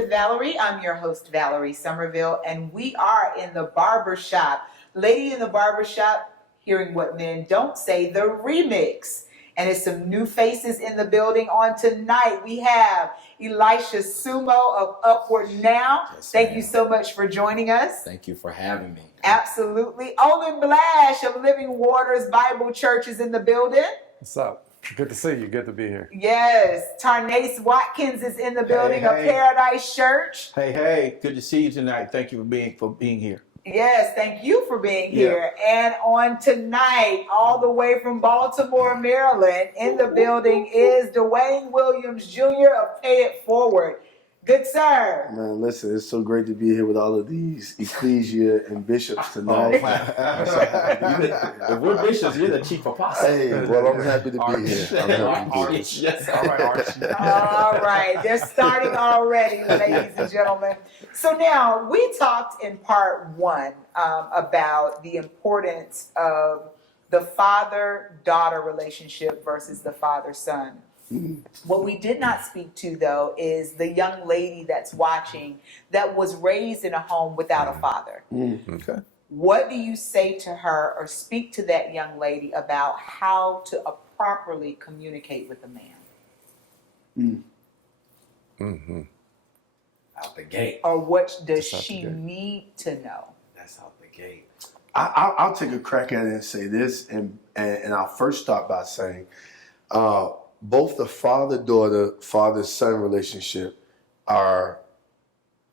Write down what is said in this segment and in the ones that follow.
with Valerie. I'm your host, Valerie Somerville, and we are in the Barbershop. Lady in the Barbershop, hearing what men don't say, the remix. And it's some new faces in the building on tonight. We have Elisha Sumo of Upward Now. Yes, Thank you so much for joining us. Thank you for having me. Absolutely. Olin Blash of Living Waters Bible Church is in the building. What's up? Good to see you. Good to be here. Yes. Tarnace Watkins is in the building of Paradise Church. Hey, good to see you tonight. Thank you for being here. Yes, thank you for being here. And on tonight, all the way from Baltimore, Maryland, in the building is Dwayne Williams Jr. of Pay It Forward. Good sir. Man, listen, it's so great to be here with all of these ecclesia and bishops tonight. If we're bishops, you're the chief apostle. Hey, well, I'm happy to be here. I'm happy to be here. Yes, all right, Archie. All right, they're starting already, ladies and gentlemen. So now, we talked in part one about the importance of the father-daughter relationship versus the father-son. What we did not speak to, though, is the young lady that's watching that was raised in a home without a father. Okay. What do you say to her or speak to that young lady about how to properly communicate with a man? Out the gate. Or what does she need to know? That's out the gate. I'll take a crack at it and say this, and I'll first start by saying, both the father-daughter, father-son relationship are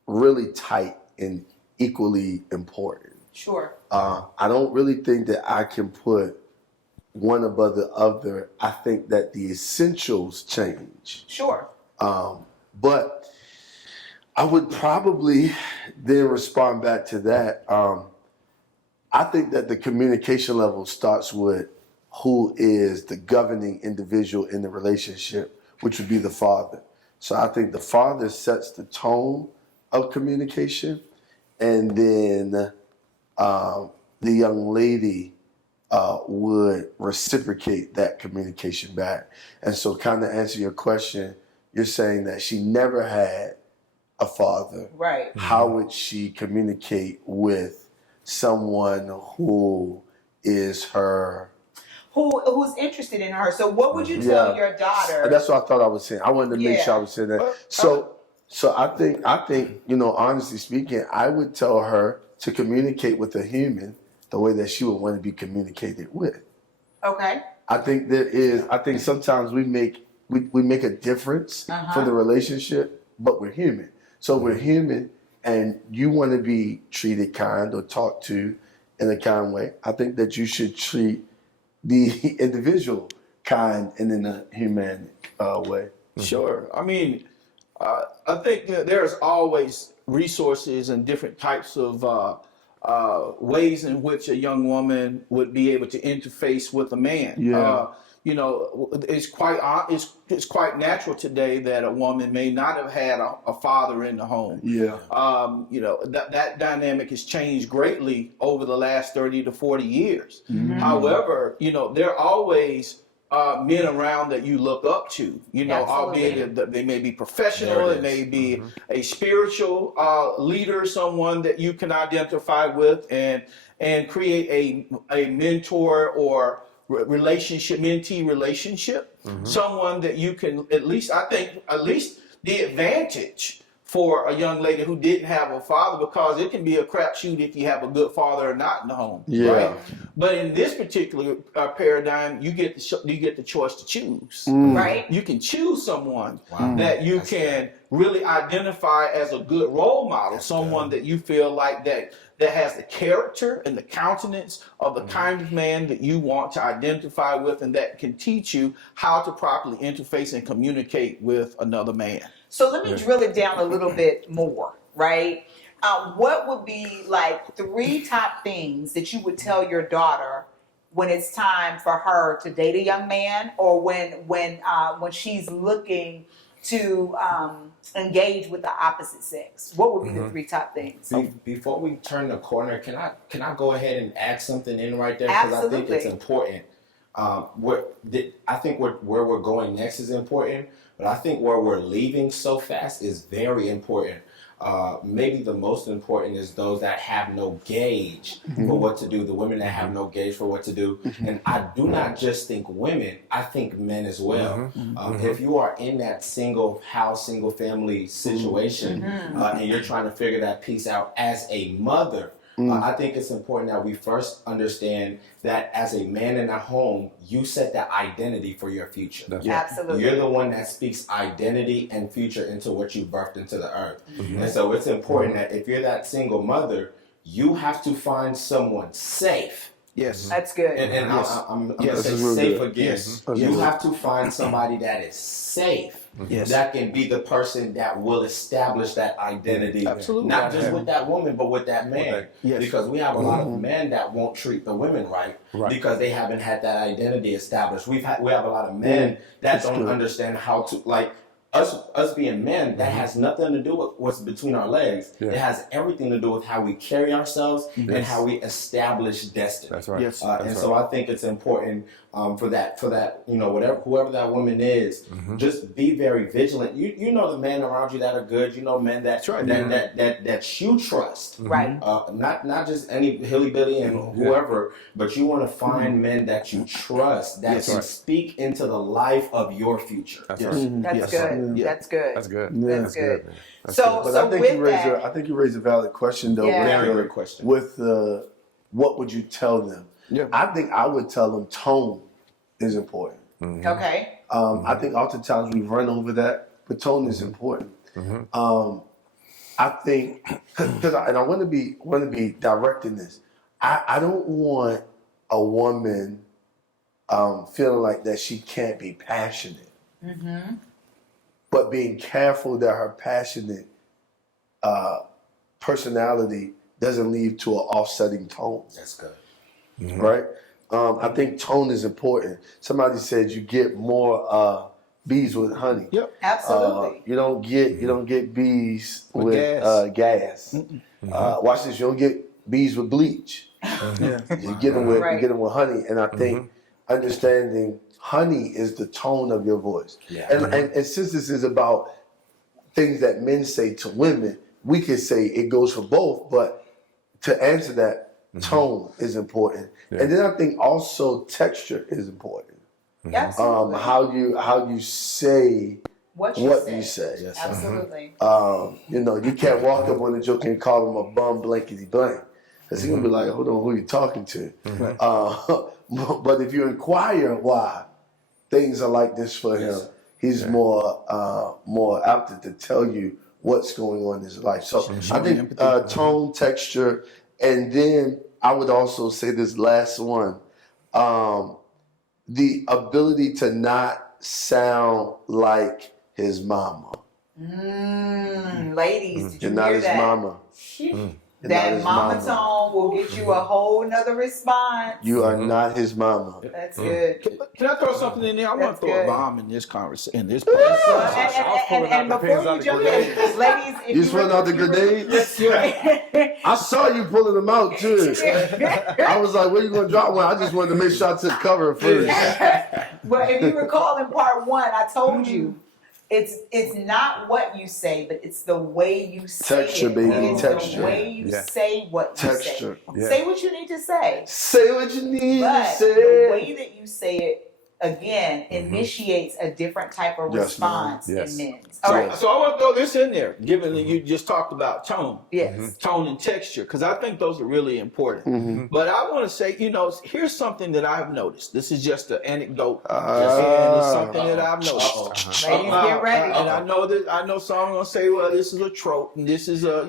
really tight and equally important. Sure. I don't really think that I can put one above the other. I think that the essentials change. Sure. But I would probably then respond back to that. I think that the communication level starts with who is the governing individual in the relationship, which would be the father. So I think the father sets the tone of communication, and then the young lady would reciprocate that communication back. And so, kind of answer your question, you're saying that she never had a father. Right. How would she communicate with someone who is her... Who's interested in her? So what would you tell your daughter? That's what I thought I was saying. I wanted to make sure I was saying that. So I think, honestly speaking, I would tell her to communicate with a human the way that she would want to be communicated with. Okay. I think sometimes we make a difference for the relationship, but we're human. So we're human, and you want to be treated kind or talked to in a kind way. I think that you should treat the individual kind and in a humane way. Sure. I mean, I think there's always resources and different types of ways in which a young woman would be able to interface with a man. Yeah. It's quite natural today that a woman may not have had a father in the home. Yeah. That dynamic has changed greatly over the last 30 to 40 years. Mm-hmm. However, there are always men around that you look up to, albeit that they may be professional, it may be a spiritual leader, someone that you can identify with and create a mentor or mentee relationship, someone that you can at least the advantage for a young lady who didn't have a father, because it can be a crapshoot if you have a good father or not in the home, right? But in this particular paradigm, you get the choice to choose, right? You can choose someone that you can really identify as a good role model, someone that you feel like that has the character and the countenance of the kind of man that you want to identify with, and that can teach you how to properly interface and communicate with another man. So let me drill it down a little bit more, right? What would be like 3 top things that you would tell your daughter when it's time for her to date a young man, or when she's looking to engage with the opposite sex? What would be the 3 top things? Before we turn the corner, can I go ahead and add something in right there? Because I think it's important. I think where we're going next is important. But I think where we're leaving so fast is very important. Maybe the most important is those that have no gauge for what to do, the women that have no gauge for what to do. And I do not just think women, I think men as well. If you are in that single house, single family situation, and you're trying to figure that piece out as a mother, I think it's important that we first understand that as a man in a home, you set that identity for your future. Absolutely. You're the one that speaks identity and future into what you birthed into the earth. And so it's important that if you're that single mother, you have to find someone safe. Yes. That's good. And I'm going to say This is safe real again. You have to find somebody that is safe. Yes. That can be the person that will establish that identity. Absolutely. Not just with that woman, but with that man. Yes. Because we have a lot of men that won't treat the women right, because they haven't had that identity established. We have a lot of men that don't understand how to, like, us being men, that has nothing to do with what's between our legs. It has everything to do with how we carry ourselves and how we establish destiny. That's right. Yes. So I think it's important for that, whoever that woman is, just be very vigilant. You know the men around you that are good. You know men that that you trust. Right. Not just any hilly-billy and whoever, but you want to find men that you trust that can speak into the life of your future. That's right. That's good. That's good. That's good. That's good. Man. That's So, But so I think with you raised that, I think you raised a valid question though. Yeah. Very good question. With what would you tell them? Yeah. I think I would tell them tone is important. okay. I think oftentimes we run over that, but tone is important. I think because I want to be direct in this. I don't want a woman feeling like that she can't be passionate, but being careful that her passionate personality doesn't lead to an offsetting tone. That's good. Right? I think tone is important. Somebody said you get more bees with honey. Yep. Absolutely. You don't get bees With with gas. gas. Watch this. You don't get bees with bleach. You get them with honey. And I think understanding honey is the tone of your voice. Yeah. And since this is about things that men say to women, we could say it goes for both. But to answer that, tone is important. And then I think also texture is important. Absolutely. How you say what what you you say. say. Absolutely. You can't walk up on a joke and call him a bum blankety blank. Because he's going to be like, hold on, who you talking to? But if you inquire why things are like this for him, he's more apt to tell you what's going on in his life. So I think tone, texture, and then I would also say this last one, the ability to not sound like his mama. Ladies, did You're you not hear his that? mama. That mama tone will get you a whole nother response. You are not his mama. That's good. Can I throw something in there? I want That's to throw good. a bomb in this conversation. In this And before you jump in, ladies, if You just pulling out the grenades? I saw you pulling them out too. I was like, where you gonna drop one? I just wanted to make sure I took cover first. But if you recall in part one, I told you it's not what you say, but it's the way you say Texture, it. baby, It is texture. the way you say what you Texture. say. Say what you need to say. Say what you need to But say. the way that you say it, again, initiates a different type of Yes, ma'am. response Yes. in men. All right. So I want to throw this in there, given that you just talked about tone. Yes. Tone and texture, because I think those are really important. But I want to say, here's something that I've noticed. This is just an anecdote, and it's something that I've noticed. Ladies, get ready. And I know some are gonna say, well, this is a trope and this is a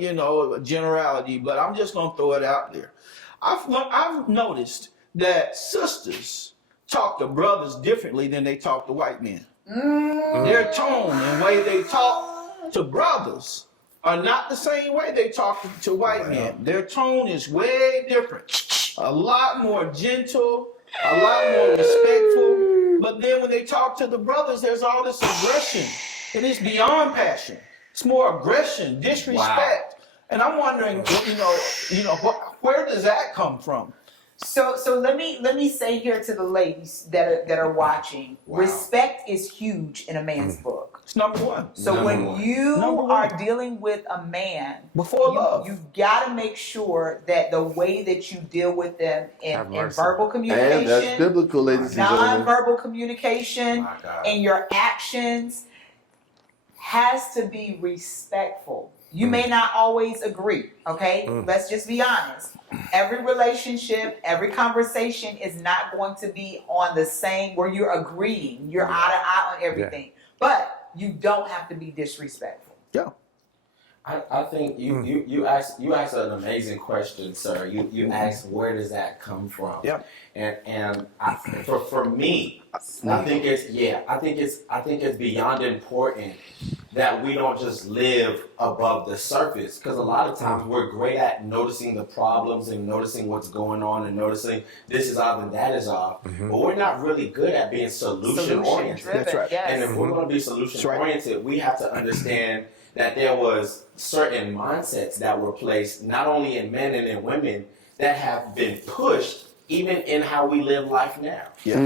generality, but I'm just gonna throw it out there. I've noticed that sisters talk to brothers differently than they talk to white men. Their tone and way they talk to brothers are not the same way they talk to white men. Their tone is way different. A lot more gentle, a lot more respectful. But then when they talk to the brothers, there's all this aggression. And it's beyond passion. It's more aggression, disrespect. And I'm wondering, where does that come from? So let me say here to the ladies that are watching, respect is huge in a man's book. It's number one. So Number when one. you Number one. are dealing with a man, Before love. you've got to make sure that the way that you deal with them Have in mercy. verbal And communication, that's biblical, ladies and gentlemen. nonverbal communication, My God. and your actions has to be respectful. You may not always agree, okay? Let's just be honest. Every relationship, every conversation is not going to be on the same where you're agreeing. You're eye to eye on everything. But you don't have to be disrespectful. Yeah. I think you asked an amazing question, sir. You asked where does that come from? Yep. And for me, I think it's beyond important that we don't just live above the surface, because a lot of times we're great at noticing the problems and noticing what's going on and noticing this is off and that is off, but we're not really good at being solution oriented. That's right. Yes. And if we're going to be solution oriented, we have to understand that there was certain mindsets that were placed not only in men and in women that have been pushed even in how we live life now. Yeah.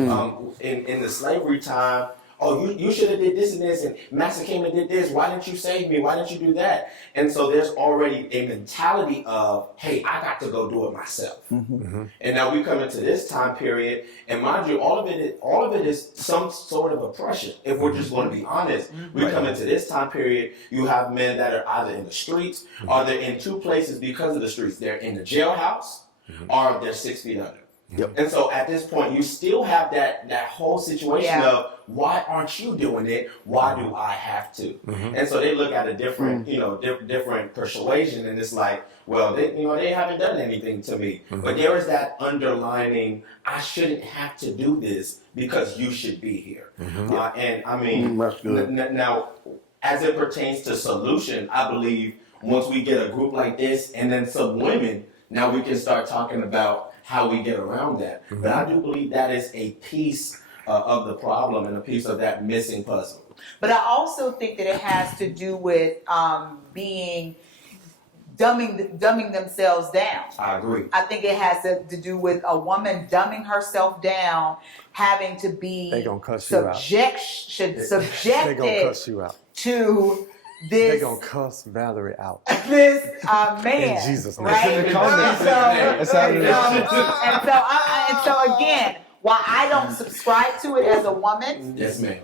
In the slavery time, oh, you should have did this and this, and Master came and did this. Why didn't you save me? Why didn't you do that? And so there's already a mentality of, hey, I got to go do it myself. And now we come into this time period, and mind you, all of it is some sort of oppression. If we're just going to be honest, we come into this time period. You have men that are either in the streets, or they're in two places because of the streets. They're in the jailhouse, or they're 6 feet under. Yep. And so at this point, you still have that whole situation of, why aren't you doing it? Why do I have to? And so they look at a different, different persuasion, and it's like, well, they haven't done anything to me. But there is that underlining, I shouldn't have to do this because you should be here. And I mean, That's good. now, as it pertains to solution, I believe once we get a group like this and then some women, now we can start talking about how we get around that. But I do believe that is a piece of the problem and a piece of that missing puzzle. But I also think that it has to do with dumbing themselves down. I agree. I think it has to do with a woman dumbing herself down, having to be They gonna cuss you out. They gonna subjected cuss you out. to They this gonna cuss Valerie out. this man, In Jesus' name. right? It's in the comments. And That's how it is. so again, while I don't subscribe to it as a woman, Yes, ma'am.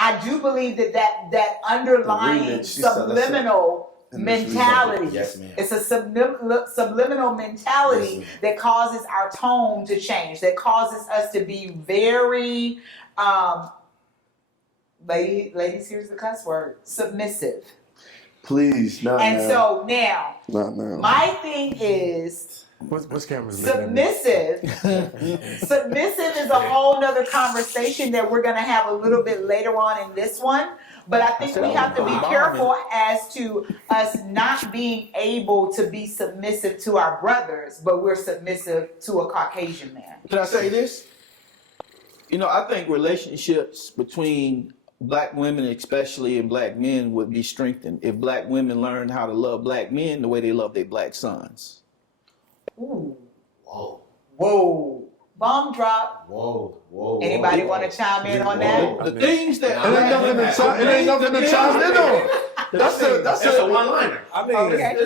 I do believe that underlying remix, she said that's subliminal in this mentality. Yes, ma'am. It's a subliminal mentality Yes, ma'am. that causes our tone to change, that causes us to be very, ladies, here's the cuss word, submissive. Please, not And now. so now, Not now. my thing is, Which camera's looking at me? submissive is a whole nother conversation that we're going to have a little bit later on in this one. But I think we have to be careful as to us not being able to be submissive to our brothers, but we're submissive to a Caucasian man. Can I say this? I think relationships between black women, especially, and black men would be strengthened if black women learned how to love black men the way they love their black sons. Ooh, Whoa, whoa, bomb drop. whoa. Anybody want to chime in on that? The things that It ain't nothing to chime in on. That's a one-liner. I mean, Okay.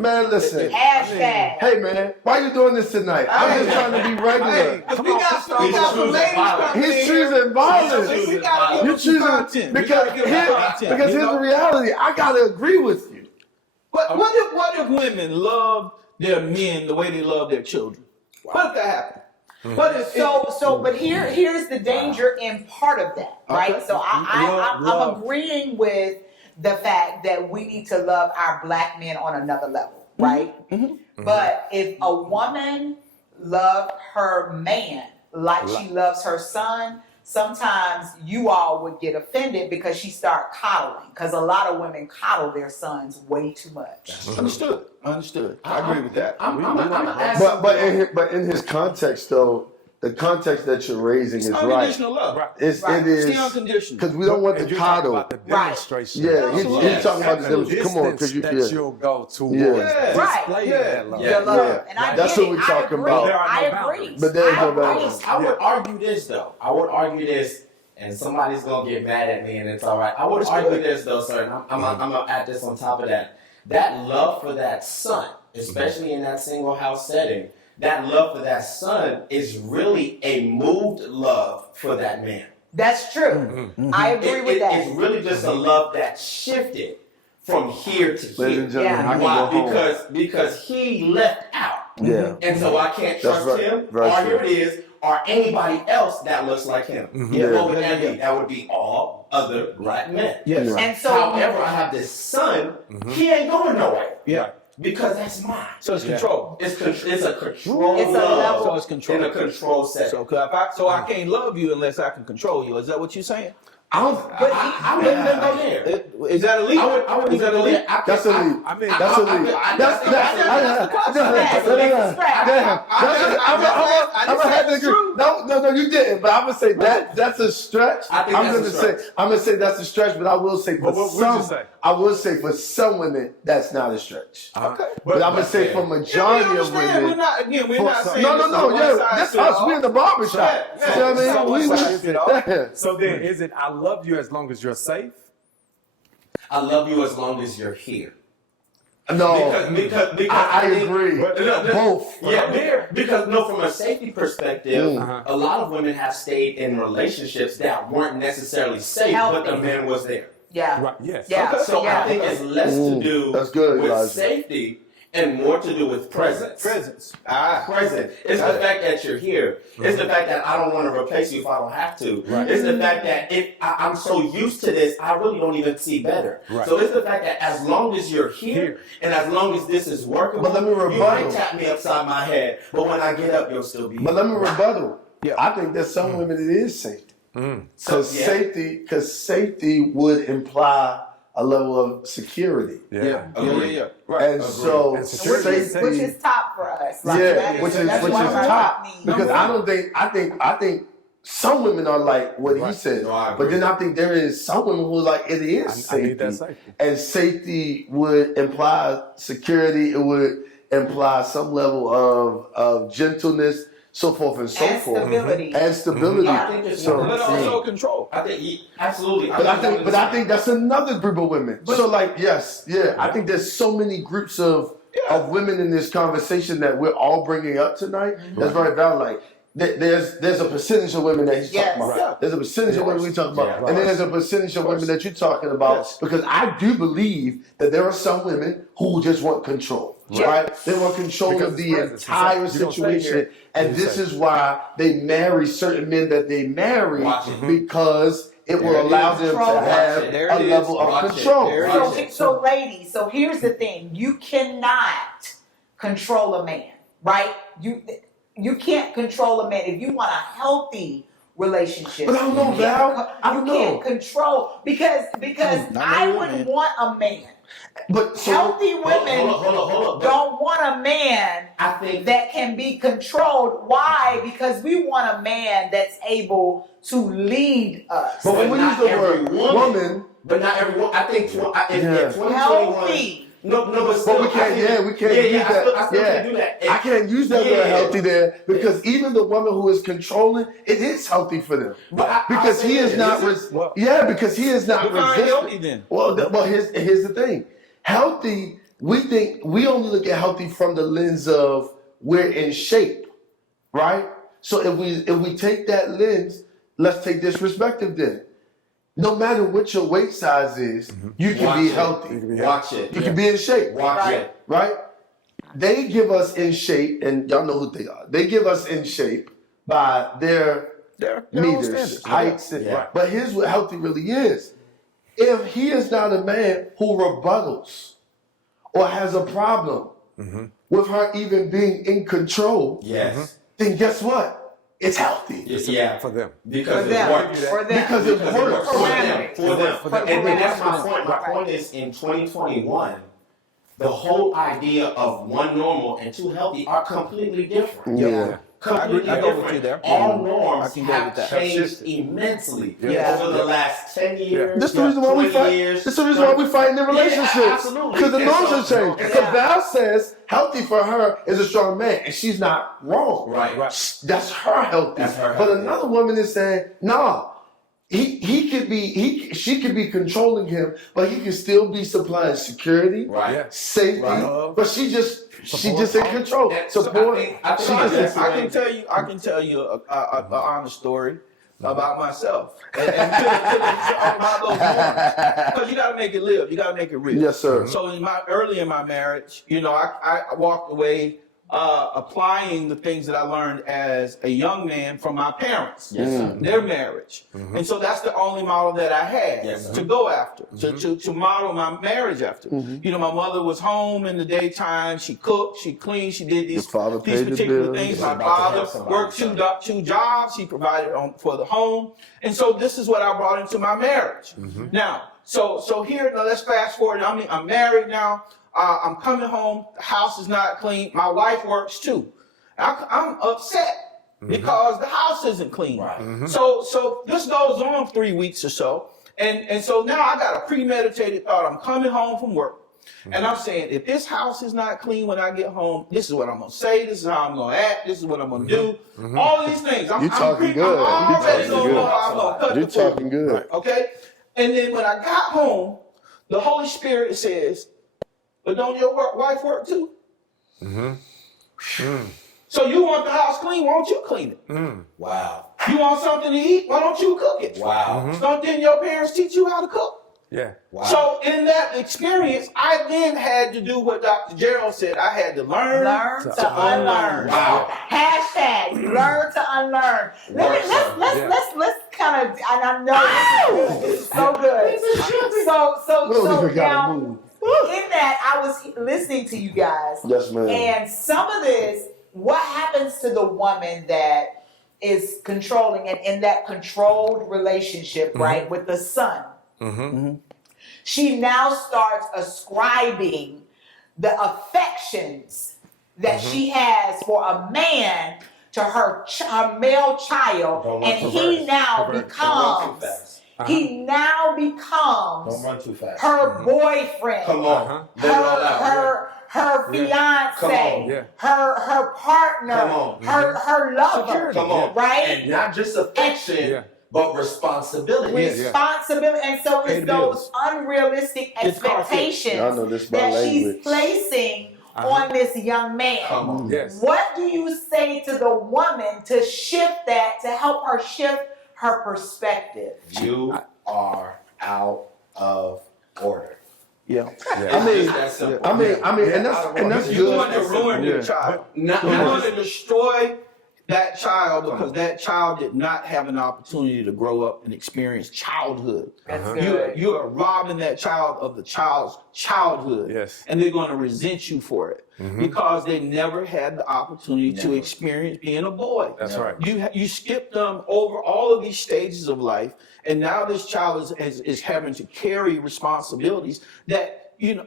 Man, listen. Hashtag. Hey, man, why you doing this tonight? I'm just trying to be regular. we got some ladies coming in He's here. choosing violence. We gotta give You them some choosing content. We because gotta give them content. because here's the reality. I gotta agree with you. But what if women love their men the way they love their children? What if that happened? What if But here's the danger in part of that, right? Okay. So I'm Love. agreeing with the fact that we need to love our black men on another level, right? But if a woman loved her man like she loves her son, sometimes you all would get offended because she start coddling, because a lot of women coddle their sons way too much. Understood. I agree with that. I'm gonna ask But in his context though, the context that you're raising is right. Unconditional love. It is It's unconditional. because we don't want And the you're talking coddle. about the demonstration. Yeah, he's Absolutely. talking about the The demonstration. Come on, because distance that you. you'll go to Yeah. display Yeah. that love. Yeah. The love. Yeah. And I That's get what it. we're talking about. There are no I agree. boundaries. But there's I no agree. boundaries. I would argue this though. I would argue this, and somebody's gonna get mad at me, and it's all right. I would argue this though, sir. And I'm gonna add this on top of that. That love for that son, especially in that single house setting, that love for that son is really a moved love for that man. That's true. I agree with that. It's really just a love that shifted from here to Ladies here. and gentlemen, Yeah. I can Why? go home. Because he left out. Yeah. And so I can't That's trust right. him, Very or true. here it is, or anybody else that looks like him. Yeah. What would that be? That would be all other black men. Yes. Yeah. And so, However, I have this son, he ain't going nowhere. Yeah. Because that's mine. So it's control. It's a control It's a love. level- So it's control. In a control setting. So I can't love you unless I can control you. Is that what you're saying? I wouldn't even go there. Is that illegal? I wouldn't Is that even go illegal? there. That's illegal. I mean, That's illegal. I'm gonna have to agree. No, you didn't. But I'm gonna say that's a stretch. I think I'm that's gonna a say stretch. I'm gonna say that's a stretch. But I will say for But what would you some, say? I will say for some women that's not a stretch. Okay. But I'm gonna say for majority Yeah, we of understand. women. We're not saying No, this is a yeah, one-size that's fit us. all. We in the barbershop. Yeah, yeah. You know what I mean? It's not one size fit all. Yeah. so then is it I love you as long as you're safe? I love you as long as you're here. No, Because I think- agree. Both. Yeah, because from a safety perspective, Uh-huh. a lot of women have stayed in relationships that weren't necessarily safe, but the man was there. yeah. Right. Yes. Yeah. So I think it's less to do That's good, with Elijah. safety and more to do with presence. Presence. Present. It's the fact that you're here. It's the fact that I don't want to replace you if I don't have to. Right. It's the fact that if I'm so used to this, I really don't even see better. Right. So it's the fact that as long as you're here and as long as this is working, But let me you rebuttal. might tap me upside my head, but when I get up, you'll still be But here. let me rebuttal. Yeah. I think that some women it is safety. Because Yeah. safety would imply a level of security. Yeah. Right. And so And security Which is is, which is top for us. Like, Yeah, that is- which is that's one of our top. needs. Because I think some women are like what he Right. said. No, I agree. But then I think there is some women who are like it is I safety. need that safety. And safety would imply security, it would imply some level of gentleness, so forth and so And forth. stability. And stability. Yeah. I think it's So- one But of the also same. control. I think absolutely. But I think that's another group of women. So like, yes, yeah. I think there's so many groups of women in this conversation that we're all bringing up tonight. That's very valid. Like, there's a percentage of women that he's Yes. talking about. Yeah. There's a percentage of women we talking about, Yeah. and then there's a percentage of women that you're talking about. Yes. Because I do believe that there are some women who just want control. Yeah. Right? They want control Because of the it's presence. entire You don't stay situation, here. and You this say. is why they marry certain men that they marry Watch it. because it will There it allow is. them to Control. have Watch it. There a it is. level of Watch it. control. There it So, is. so ladies, so here's the thing: you cannot control a man, right? You can't control a man if you want a healthy relationship. But I don't know, You can't Val. co- I you don't can't know. control because Not I really, wouldn't man. want a man. But so Healthy women Hold up. don't want a man I think that can be controlled. Why? Because we want a man that's able to lead us. But when we use not the every word woman. woman, But not everyone. I think if Yeah. 2021. Healthy. No, but still. but we can't. I think- Yeah, we can't Yeah, use yeah, that. I still can't do that. I can't use that Yeah. word healthy there because even the woman who is controlling, it is healthy for them But because he is not. Well- Because he is not Define resistant. healthy then. Well, here's the thing. Healthy. We only look at healthy from the lens of we're in shape, right? So if we take that lens, let's take this perspective then. No matter what your weight size is, you can Watch be it. healthy. Watch it. You can be in shape. Watch Right. it. Right? They give us in shape, and y'all know who they are. They give us in shape by their Their own meters, standards. heights. Yeah. But here's what healthy really is. If he is not a man who rebuttals or has a problem with her even being in control, Yes. then guess what? It's healthy. Yeah. For them. Because For it them. works. For them. Because it works. For them. For them. For them. And that's my point. My Right. point is in 2021, the whole idea of one normal and two healthy are completely different. Yeah. Completely I go with different. you there. All I norms can go have with that. changed immensely Yeah. over the last 10 years. This is the reason why we 20 fight. years, This is the reason why we fight in the Yeah, relationships. absolutely. Because the And norms so- have changed. Yeah. Because Val says healthy for her is a strong man, and she's not wrong. Right. That's her healthy. That's her But healthy. another woman is saying, nah, she could be controlling him, but he can still be supplying security, Right. Yeah. safety. Right. But she just in control. So Support. I think that's the I way- can tell you a honest story about myself and to about those moments, because you got to make it live, you got to make it real. Yes, sir. So early in my marriage, I walked away applying the things that I learned as a young man from my parents, their marriage, and so that's the only model that I had to go after, to model my marriage after. My mother was home in the daytime. She cooked, she cleaned, she did these particular things. My father worked two jobs. He provided for the home, and so this is what I brought into my marriage. Now, so here, now let's fast forward. I'm married now. I'm coming home. The house is not clean. My wife works too. I'm upset because the house isn't clean. Right. So this goes on 3 weeks or so. And so now I got a premeditated thought. I'm coming home from work. And I'm saying, if this house is not clean when I get home, this is what I'm going to say. This is how I'm going to act. This is what I'm going to do. All these things. You talking good. I'm already going to know how I'm going to cut You the food. talking good. Okay? And then when I got home, the Holy Spirit says, but don't your wife work too? So you want the house clean, why don't you clean it? Wow. You want something to eat, why don't you cook it? Wow. Didn't your parents teach you how to cook? Yeah. Wow. So in that experience, I then had to do what Dr. Gerald said. I had to learn to unlearn. Wow. Hashtag learn to unlearn. Let's kind of, and I know this is so good. So now, in that, I was listening to you guys. Yes, ma'am. And some of this, what happens to the woman that is controlling and in that controlled relationship, right, with the son? She now starts ascribing the affections that she has for a man to her male child, and he now becomes Don't run too fast. her boyfriend, Come on. Let it all out. her fiance, Come on. her partner, Come on. her lover, Come on. right? And not just affection, but responsibility. Responsibility, and so it's those unrealistic expectations Y'all know this by that language. she's placing on this young man. Come on. Yes. What do you say to the woman to shift that, to help her shift her perspective? You are out of order. I mean, and that's You good. want to ruin your child. You want to destroy that child because that child did not have an opportunity to grow up and experience childhood. That's good. You are robbing that child of the child's childhood. Yes. And they're going to resent you for it because they never had the opportunity to experience being a boy. That's right. You skipped them over all of these stages of life, and now this child is having to carry responsibilities that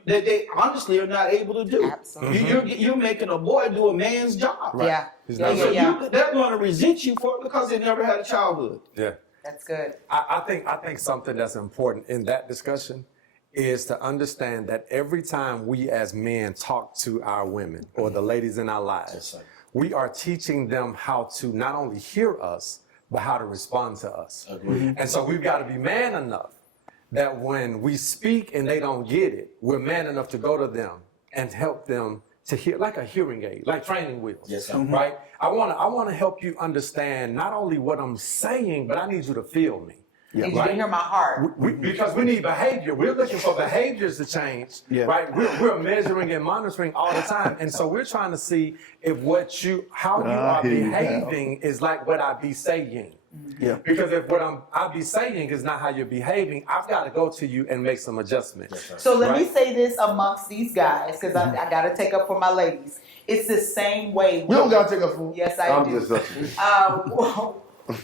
that they honestly are not able to do. Absolutely. You're making a boy do a man's job. Right. Yeah. He's Yeah, not yeah, ready. yeah. They're going to resent you for it because they never had a childhood. Yeah. That's good. I think something that's important in that discussion is to understand that every time we as men talk to our women or the ladies in our lives, we are teaching them how to not only hear us, but how to respond to us. And so we've got to be man enough that when we speak and they don't get it, we're man enough to go to them and help them to hear, like a hearing aid, like training wheels. Yes, sir. Right? I want to help you understand not only what I'm saying, but I need you to feel me. Need you to hear my heart. Because we need behavior. We're looking for behaviors to change, right? We're measuring and monitoring all the time. And so we're trying to see if how you are behaving is like what I be saying. Yeah. Because if what I be saying is not how you're behaving, I've got to go to you and make some adjustments. So let me say this amongst these guys, because I got to take up for my ladies. It's the same way. You don't gotta take a fool. Yes, I I'm do. just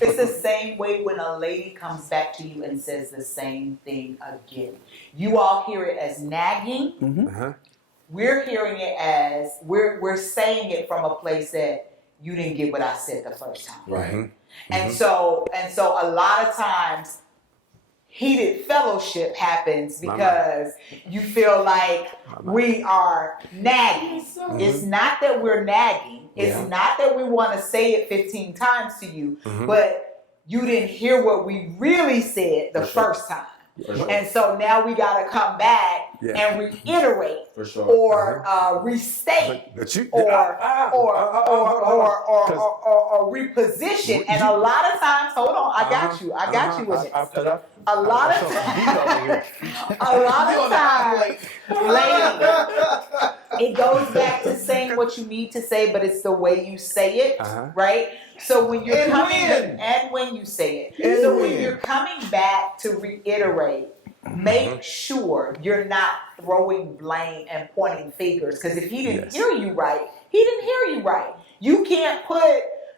It's the same way when a lady comes back to you and says the same thing again. You all hear it as nagging. We're hearing it as we're saying it from a place that you didn't get what I said the first time. Right. And so a lot of times heated fellowship happens because you feel like we are nagging. It's not that we're nagging. It's not that we want to say it 15 times to you, but you didn't hear what we really said the For sure. first time. For sure. And so now we got to come back and reiterate For sure. or restate But you, or reposition. And a lot of times, hold on, I got you with this. A lot of times, ladies, it goes back to saying what you need to say, but it's the way you say it, right? So when you're when you say it. So when you're coming back to reiterate, make sure you're not throwing blame and pointing fingers. Because if he didn't hear you right, he didn't hear you right. You can't put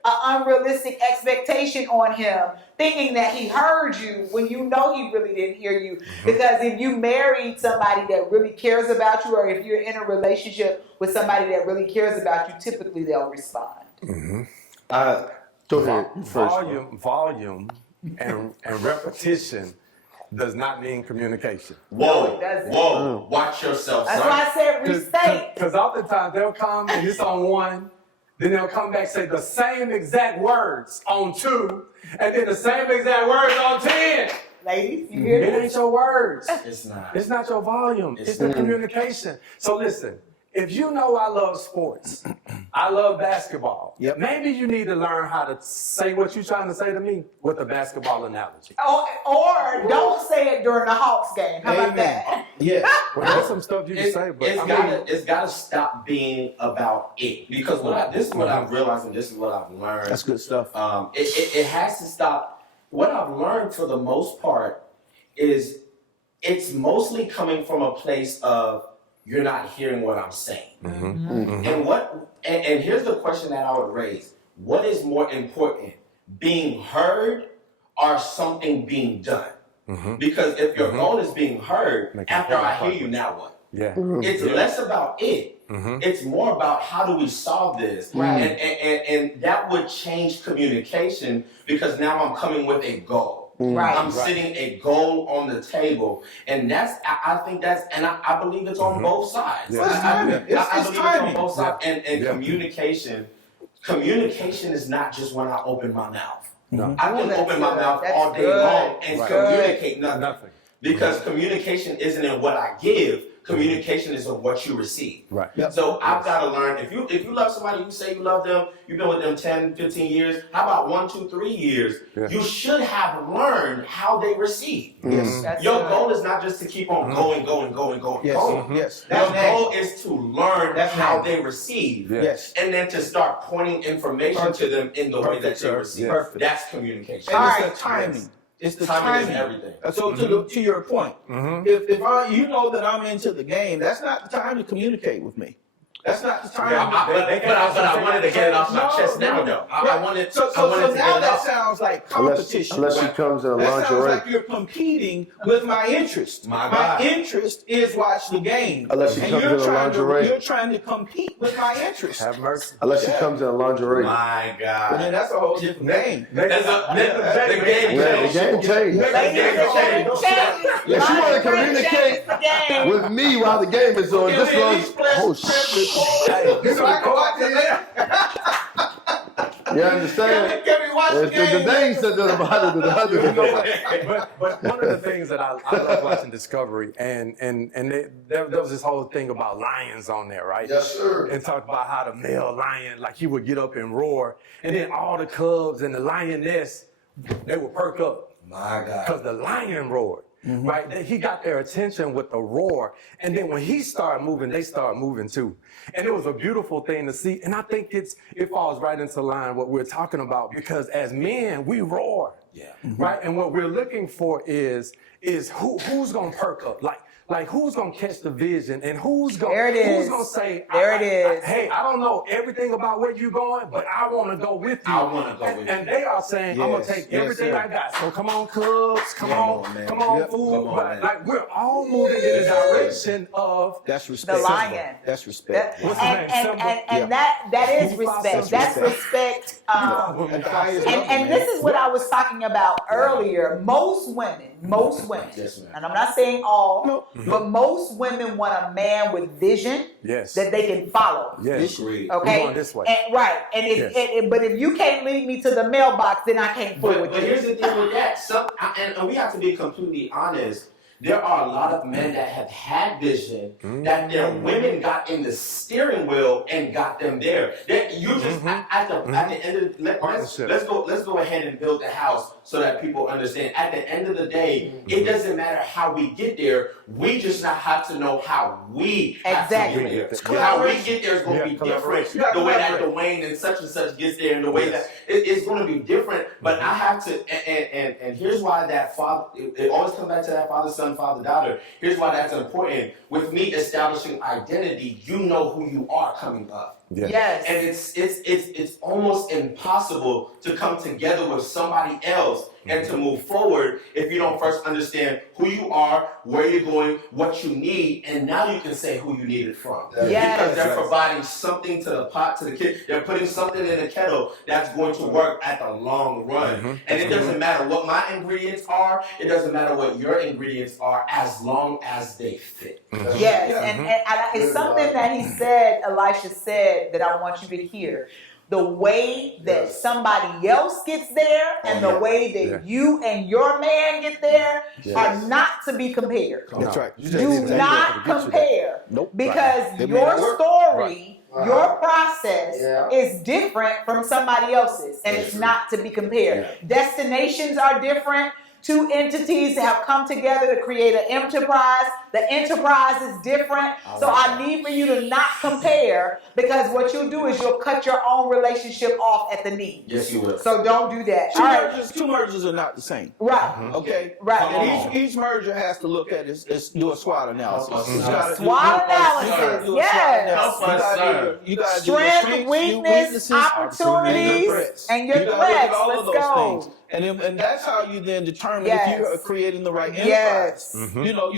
an unrealistic expectation on him thinking that he heard you when you know he really didn't hear you. Because if you married somebody that really cares about you, or if you're in a relationship with somebody that really cares about you, typically they'll respond. Go ahead. Volume and repetition does not mean communication. Whoa, whoa, watch yourself, son. That's why I said restate. Because oftentimes they'll come and it's on 1, then they'll come back and say the same exact words on 2, and then the same exact words on 10. Ladies, you hear It this? ain't your words. It's not. It's not your volume. It's the communication. So listen, if you know I love sports, I love basketball. Yep. Maybe you need to learn how to say what you're trying to say to me with a basketball analogy. Or don't say it during the Hawks game. How about that? Yes. Well, there's some stuff you can say, but It's got to stop being about it, because this is what I've realized, and this is what I've learned. That's good stuff. It has to stop. What I've learned for the most part is it's mostly coming from a place of you're not hearing what I'm saying. And and here's the question that I would raise: what is more important, being heard or something being done? Because if your goal is being heard, after I hear you, now what? It's less about it. It's more about how do we solve this, and that would change communication, because now I'm coming with a goal. I'm sitting a goal on the table, and I think that's, and I believe it's on both sides. I believe it's on both sides, and communication is not just when I open my mouth. I can open my mouth all day long and communicate nothing. Because communication isn't in what I give. Communication is in what you receive. So I've got to learn, if you love somebody, you say you love them, you've been with them 10, 15 years, how about 1, 2, 3 years? You should have learned how they receive. Your goal is not just to keep on going. Your goal is to learn how they receive. And then to start pointing information to them in the way that they receive. That's communication. And it's the timing. It's the timing. Is everything. So to your point, if you know that I'm into the game, that's not the time to communicate with me. That's not the time. But I wanted to get it off my chest now, though. I wanted So to get now it that off. sounds like competition. Unless she comes in a That sounds lingerie. like you're competing with my interest. My My God. interest is watch the game. Unless she And comes you're in a trying lingerie. you're trying to compete with my interest. have mercy. Unless she comes in a lingerie. My God. But then that's a whole different game. The game Yeah, the game changed. If she want to communicate with me while the game is on, just run. Oh shit! You understand? Can we watch the It's the game? thing said that about it. The other. But one of the things that I love watching Discovery, and there was this whole thing about lions on there, right? Yes, sir. And talked about how the male lion, like he would get up and roar, and then all the cubs and the lioness, they would perk up. My God. Because the lion roared, right? He got their attention with the roar. And then when he started moving, they started moving too. And it was a beautiful thing to see. And I think it falls right into line what we're talking about, because as men, we roar. Right? And what we're looking for is who's going to perk up? Like who's gonna catch the vision, and who's gonna say, hey, I don't know everything about where you're going, but I want to go with you. I want to go with you. And they are saying, I'm gonna take everything I got. So come on, Cubs, come on, fool. Like we're all moving in the direction of That's respect. The lion. That's respect. What's his name? And that is respect. That's respect. And this is what I was talking about earlier. Most women most women, Yes, ma'am. and I'm not saying all, No. but most women want a man with vision Yes. that they can follow. Yes. Agreed. Okay, We're going this way. And, right, and if, Yes. but if you can't lead me to the mailbox, then I can't fool with But you. here's the thing with that. And we have to be completely honest. There are a lot of men that have had vision that their women got in the steering wheel and got them there. That you just at the end of let's go ahead and build the house so that people understand. At the end of the day, it doesn't matter how we get there. We just not have to know how we have to Exactly. get there. How we get there is going to be different. Yeah, The way that collaborate. Dwayne and such gets there, and the way that it's going to be different. But I have to, and here's why that father. It always comes back to that father, son, father, daughter. Here's why that's important. With me establishing identity, you know who you are coming up. Yes. And it's almost impossible to come together with somebody else and to move forward if you don't first understand who you are, where you're going, what you need, and now you can say who you need it from. Yes. Because they're providing something to the pot, to the kid. They're putting something in the kettle that's going to work at the long run. And it doesn't matter what my ingredients are. It doesn't matter what your ingredients are, as long as they fit. Yes, and it's something that he said, Elisha said, that I want you to hear. The way that somebody else gets there and the way that you and your man get there are not to be compared. That's right. Do not compare. Nope. Because Right. your story, Right. your process Yeah. is different from somebody else's, and it's not to be compared. Destinations are different. Two entities have come together to create an enterprise. The enterprise is different. So I need for you to not compare, because what you'll do is you'll cut your own relationship off at the knee. Yes, you will. So don't do that. All right. Two mergers are not the same. Right. Okay? Right. And each merger has to look at is do a SWOT analysis. You gotta do- SWOT do a analysis, SWOT yes. analysis. You gotta do your Strength, strengths, your weakness, weaknesses, opportunities, and your You gotta look at threats. all of Let's those go. things. And that's how you then determine Yes. if you're creating the right enterprise. Yes. You know,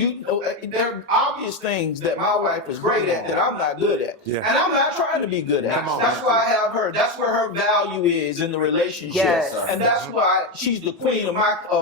there are obvious things that my wife is great at that I'm not good at. Yeah. And I'm not trying to be good at. Come on. That's why I have her. That's where her value is in the relationship. Yes. And that's why she's the queen of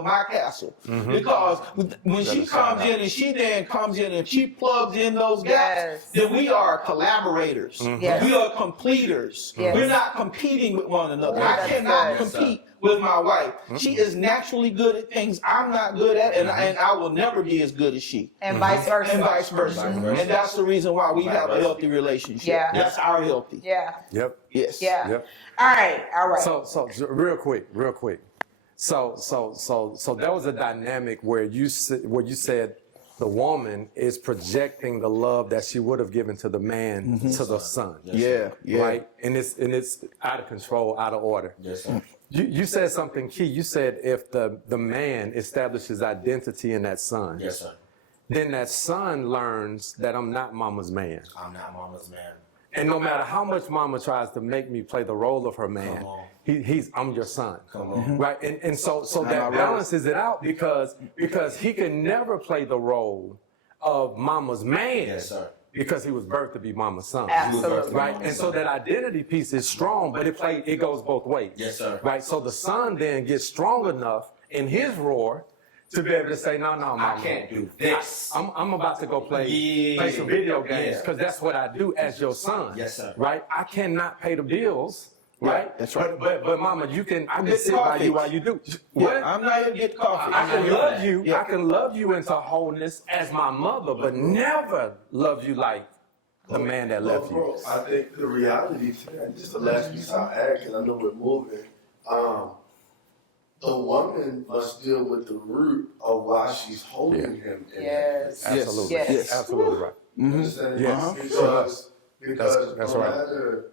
my castle. Because when she comes in and she then comes in and she plugs in those gaps, Yes. then we are collaborators. Yes. We are completers. Yes. We're not competing with one another. Yeah, I that's cannot good. compete with my wife. She is naturally good at things I'm not good at, and I will never be as good as she. And vice versa. And vice versa. And that's the reason why we have a healthy relationship. Yeah. That's our healthy. Yeah. Yep. Yes. Yeah. Yep. All right. All right. So real quick. So that was a dynamic where you said the woman is projecting the love that she would have given to the man to the son. Yeah. Right? And it's out of control, out of order. Yes, sir. You said something key. You said if the man establishes identity in that son, Yes, sir. then that son learns that I'm not mama's man. I'm not mama's man. And no matter how much mama tries to make me play the role of her man, Come on. I'm your son. Come on. Right? And so that balances it out because he can never play the role of mama's man. Yes, sir. Because he was birthed to be mama's son. Absolutely. Right? And so that identity piece is strong, but it goes both ways. Yes, sir. Right? So the son then gets strong enough in his roar to be able to say, no, mama. I can't do this. I'm about to go play some video games because that's what I do as your son. Yes, sir. Right? I cannot pay the bills. Right? That's right. But mama, I can get sit by coffee. you while you do. Yeah, What? I'm not here to get coffee. I can love you. Yeah. I can love you into wholeness as my mother, but never love you like the man that Well, left you. bro, I think the reality to that, just the last piece I'll add, because I know we're moving, the woman must deal with the root of why she's holding him in Yes. Absolutely. Yes. Absolutely right. Understand? Yes. Because That's no right. matter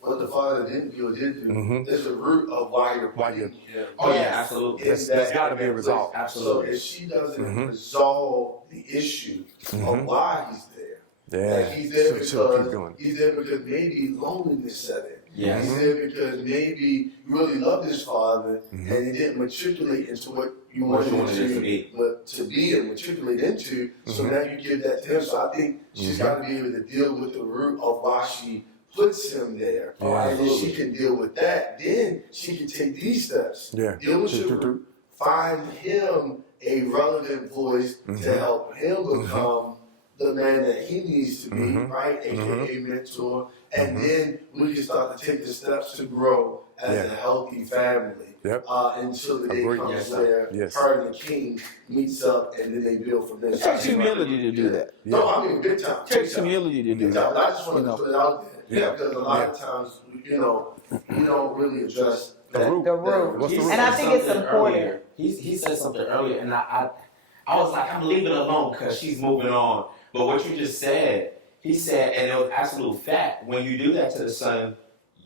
what the father didn't do or did do, there's a root of why you're Why you're- putting him. Oh, yeah, Yes. absolutely. That's gotta be resolved. So Absolutely. if she doesn't resolve the issue of why he's there, Yeah. like he's there She'll keep going. because maybe loneliness set in. Yes. He's there because maybe you really loved his father and he didn't matriculate into what you What wanted you wanted him it to be. to be and matriculate into. So now you give that to him. So I think she's got to be able to deal with the root of why she puts him there. Yeah. And then she can deal with that. Then she can take these steps. Yeah. Deal with your root, find him a relevant voice to help him become the man that he needs to be, right? AKA mentor. And then we can start to take the steps to grow as a healthy family. Yep. Until the day Agreed. comes Yes, where yes. her and the king meets up and then they build from there. It takes humility to do that. No, I mean big time. It takes humility to do Big time. that. I just want to put it out there. Yeah. Because a lot of times, we don't really address The root. The root. What's the root? And I think it's important. He said something earlier, and I was like, I'm leaving it alone because she's moving on. But what you just said, he said, and it was absolute fact. When you do that to the son,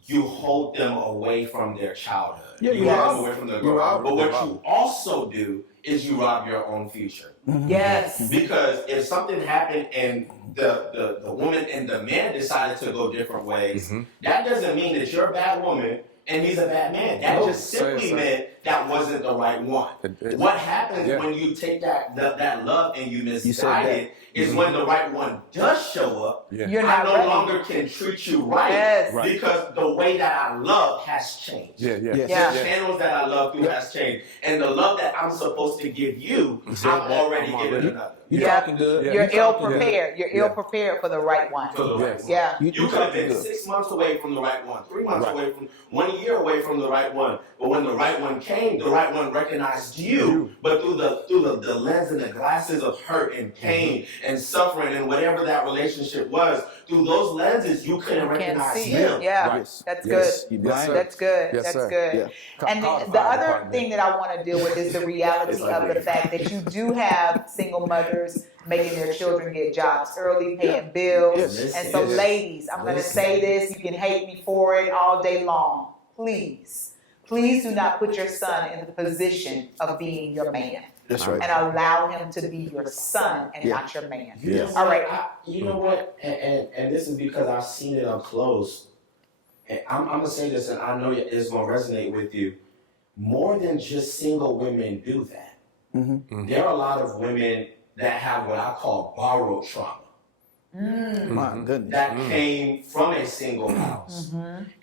you hold them away from their childhood. Yeah, you yes. hold them away from their growth. But what you also do is you rob your own future. Yes. Because if something happened and the woman and the man decided to go different ways, that doesn't mean that you're a bad woman and he's a bad man. That just simply meant that wasn't the right one. What happens when you take that love and you misguide it is when the right one does show up, You're I not no ready. longer can treat you right, Yes. because the way that I love has changed. Yeah. The channels that I love through has changed. And the love that I'm supposed to give you, I'm already giving another. You Yeah. talking good. You're You ill talking good. prepared. You're ill prepared for the right one. For the right one. Yeah. You You could have talking been good. 6 months away from the right one, 3 months away from, 1 year away from the right one. But when the right one came, the right one recognized you. But through the lens and the glasses of hurt and pain and suffering and whatever that relationship was, through those lenses, you couldn't Can't recognize see him. it. Yeah. Yes. That's Yes. good. You Yes, blind. sir. That's good. Yes, That's sir. good. Yeah. And Call the the fire other department. thing that I want to deal with is the reality of the fact that you do have single mothers making their children get jobs early, paying bills. Yes. And so, Yes. ladies, I'm going to say this. You can hate me for it all day long. Please do not put your son in the position of being your man. That's right. And allow him to be your son and not your man. You know All what? right. You know what? And this is because I've seen it up close. And I'm going to say this, and I know it's going to resonate with you. More than just single women do that. There are a lot of women that have what I call borrowed trauma. My goodness. That came from a single house.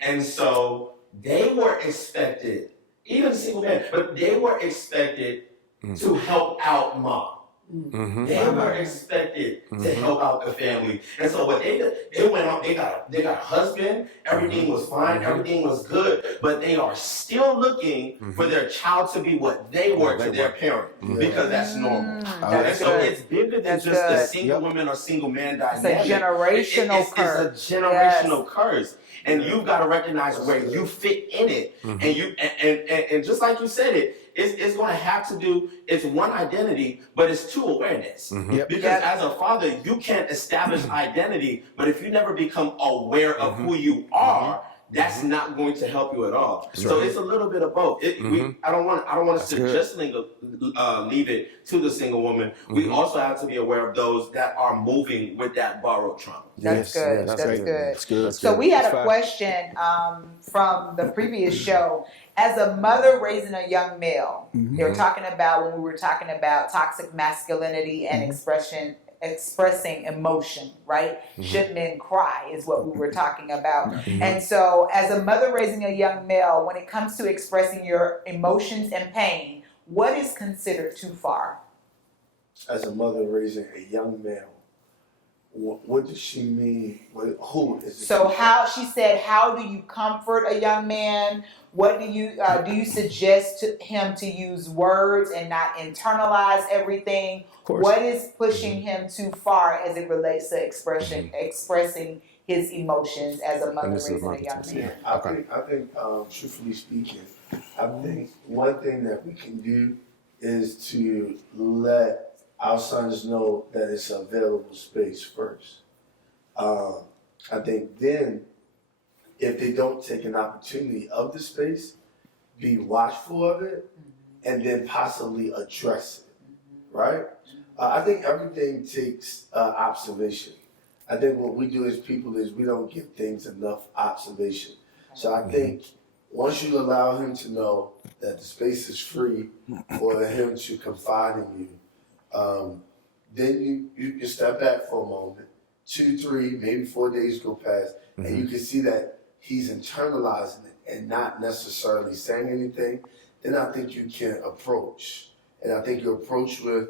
And so they were expected, even single men, but they were expected to help out mom. They were expected to help out the family. And so what they did, they went out, they got a husband, everything was fine, everything was good, but they are still looking for their child to be what they were to their parent, because that's normal. And That's so good. it's bigger than That's just a good. single woman or single man It's dynamic. a generational curse. It's a generational curse. And you've got to recognize where you fit in it. And just like you said it's going to have to do, it's one identity, but it's two awareness. Because as a father, you can't establish identity, but if you never become aware of who you are, that's not going to help you at all. So it's a little bit of both. I don't want to just leave it to the single woman. We also have to be aware of those that are moving with that borrowed trauma. That's good. That's good. That's good. So we had a question from the previous show. As a mother raising a young male, they were talking about when we were talking about toxic masculinity and expressing emotion, right? Should men cry is what we were talking about. And so as a mother raising a young male, when it comes to expressing your emotions and pain, what is considered too far? As a mother raising a young male, what does she mean? Who is it? So she said, how do you comfort a young man? What do you suggest to him to use words and not internalize everything? What is pushing him too far as it relates to expressing his emotions as a mother raising a young man? I think, truthfully speaking, I think one thing that we can do is to let our sons know that it's an available space first. I think then, if they don't take an opportunity of the space, be watchful of it, and then possibly address it, right? I think everything takes observation. I think what we do as people is we don't give things enough observation. So I think once you allow him to know that the space is free for him to confide in you, then you step back for a moment, 2, 3, maybe 4 days go past, and you can see that he's internalizing it and not necessarily saying anything. Then I think you can approach And I think you approach with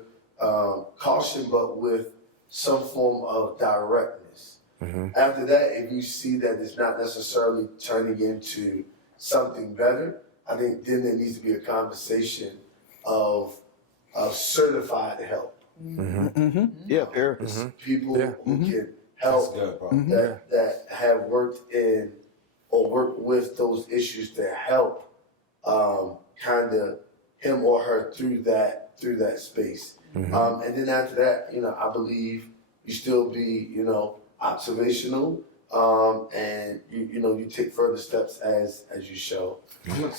caution, but with some form of directness. After that, if you see that it's not necessarily turning into something better, I think then there needs to be a conversation of certified help. Yeah, therapists. People who can That's help good, bro. that have worked in or work with those issues to help kind of him or her through that space. And then after that, I believe you still be, observational, and you take further steps as you show.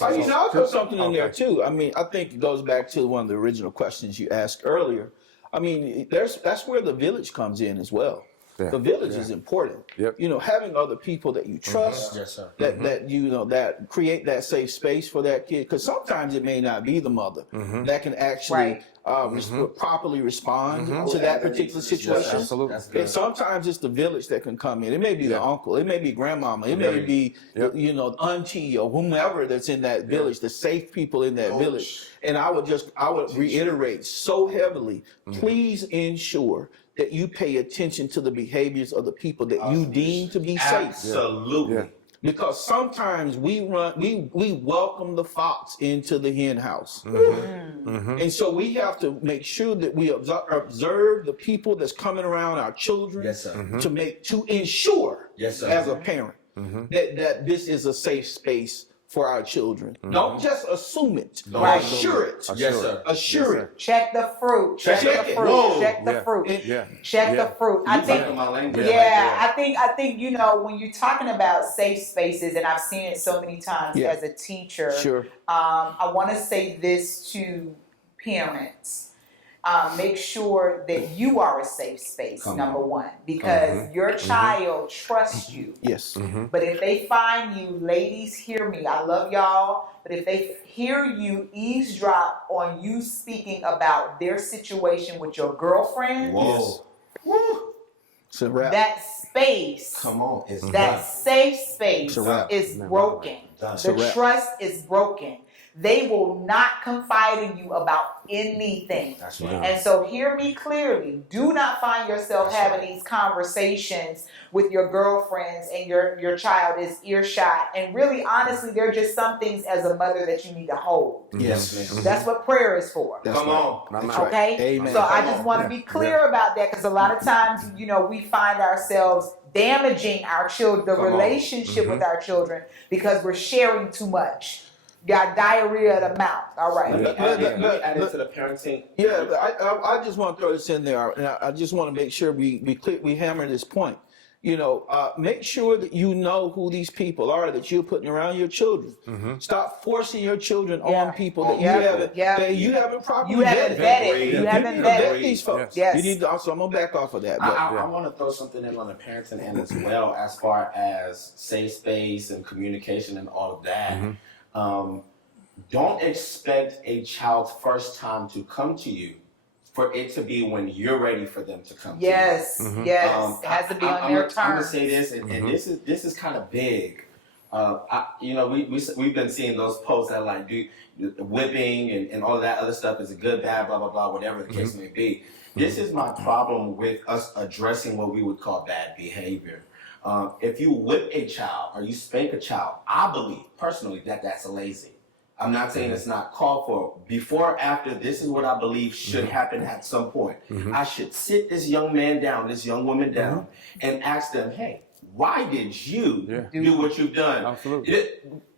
I'll put something in there too. I mean, I think it goes back to one of the original questions you asked earlier. I mean, that's where the village comes in as well. Yeah. The village is important. Yep. Having other people that you trust, Yes, sir. that that create that safe space for that kid. Because sometimes it may not be the mother that can actually properly respond to that particular situation. Absolutely. That's good. And sometimes it's the village that can come in. It may be the uncle, it may be grandmama, it may be auntie or whomever that's in that village, the safe people in that village. And I would reiterate so heavily, please ensure that you pay attention to the behaviors of the people that you deem to be safe. Absolutely. Yeah. Because sometimes we welcome the fox into the hen house. And so we have to make sure that we observe the people that's coming around our children. Yes, sir. To ensure Yes, sir. as a parent that this is a safe space for our children. Don't just assume it. Right. Assure it. Yes, sir. Assure it. Check the fruit. Check the it. fruit. Whoa. Check the Yeah. fruit. Yeah. Check the fruit. I think. Talking my language Yeah, right I think when you're talking about safe spaces, and I've seen it so many times as a teacher. Sure. I want to say this to parents. Make sure that you are a safe space, number one, because your child trusts you. Yes. But if they find you, ladies, hear me. I love y'all. But if they hear you eavesdrop on you speaking about their situation with your girlfriend, Whoa. It's a wrap. that space, Come on. It's that done. safe space It's a wrap. is broken. Done. The a wrap. trust is broken. They will not confide in you about anything. That's right. And so hear me clearly. Do not find yourself having these conversations with your girlfriends and your child is earshot. And really, honestly, there are just some things as a mother that you need to hold. Yes, ma'am. That's what prayer is for. That's Come right. on. That's right. Okay? Amen. So I Come just on. want to be clear about that, because a lot of times, we find ourselves damaging our children, the Come on. relationship with our children, because we're sharing too much. Got diarrhea of the mouth. All right. Let me add into the parenting. Yeah, but I just want to throw this in there, and I just want to make sure we hammer this point. Make sure that you know who these people are that you're putting around your children. Stop forcing your children on people that you haven't properly vetted. You You haven't need to vet vetted. these folks. Yes. You need to. So I'm gonna back off of that. But I want to throw something in on the parenting end as well, as far as safe space and communication and all of that. Don't expect a child's first time to come to you for it to be when you're ready for them to come to you. Yes. Yes. It has to be on their I'm gonna terms. say this, and this is kind of big. We've been seeing those posts that like do whipping and all of that other stuff is good, bad, blah blah blah, whatever the case may be. This is my problem with us addressing what we would call bad behavior. If you whip a child or you spank a child, I believe personally that that's lazy. I'm not saying it's not called for. Before or after, this is what I believe should happen at some point. I should sit this young man down, this young woman down, and ask them, hey, why did you do what you've done? Absolutely.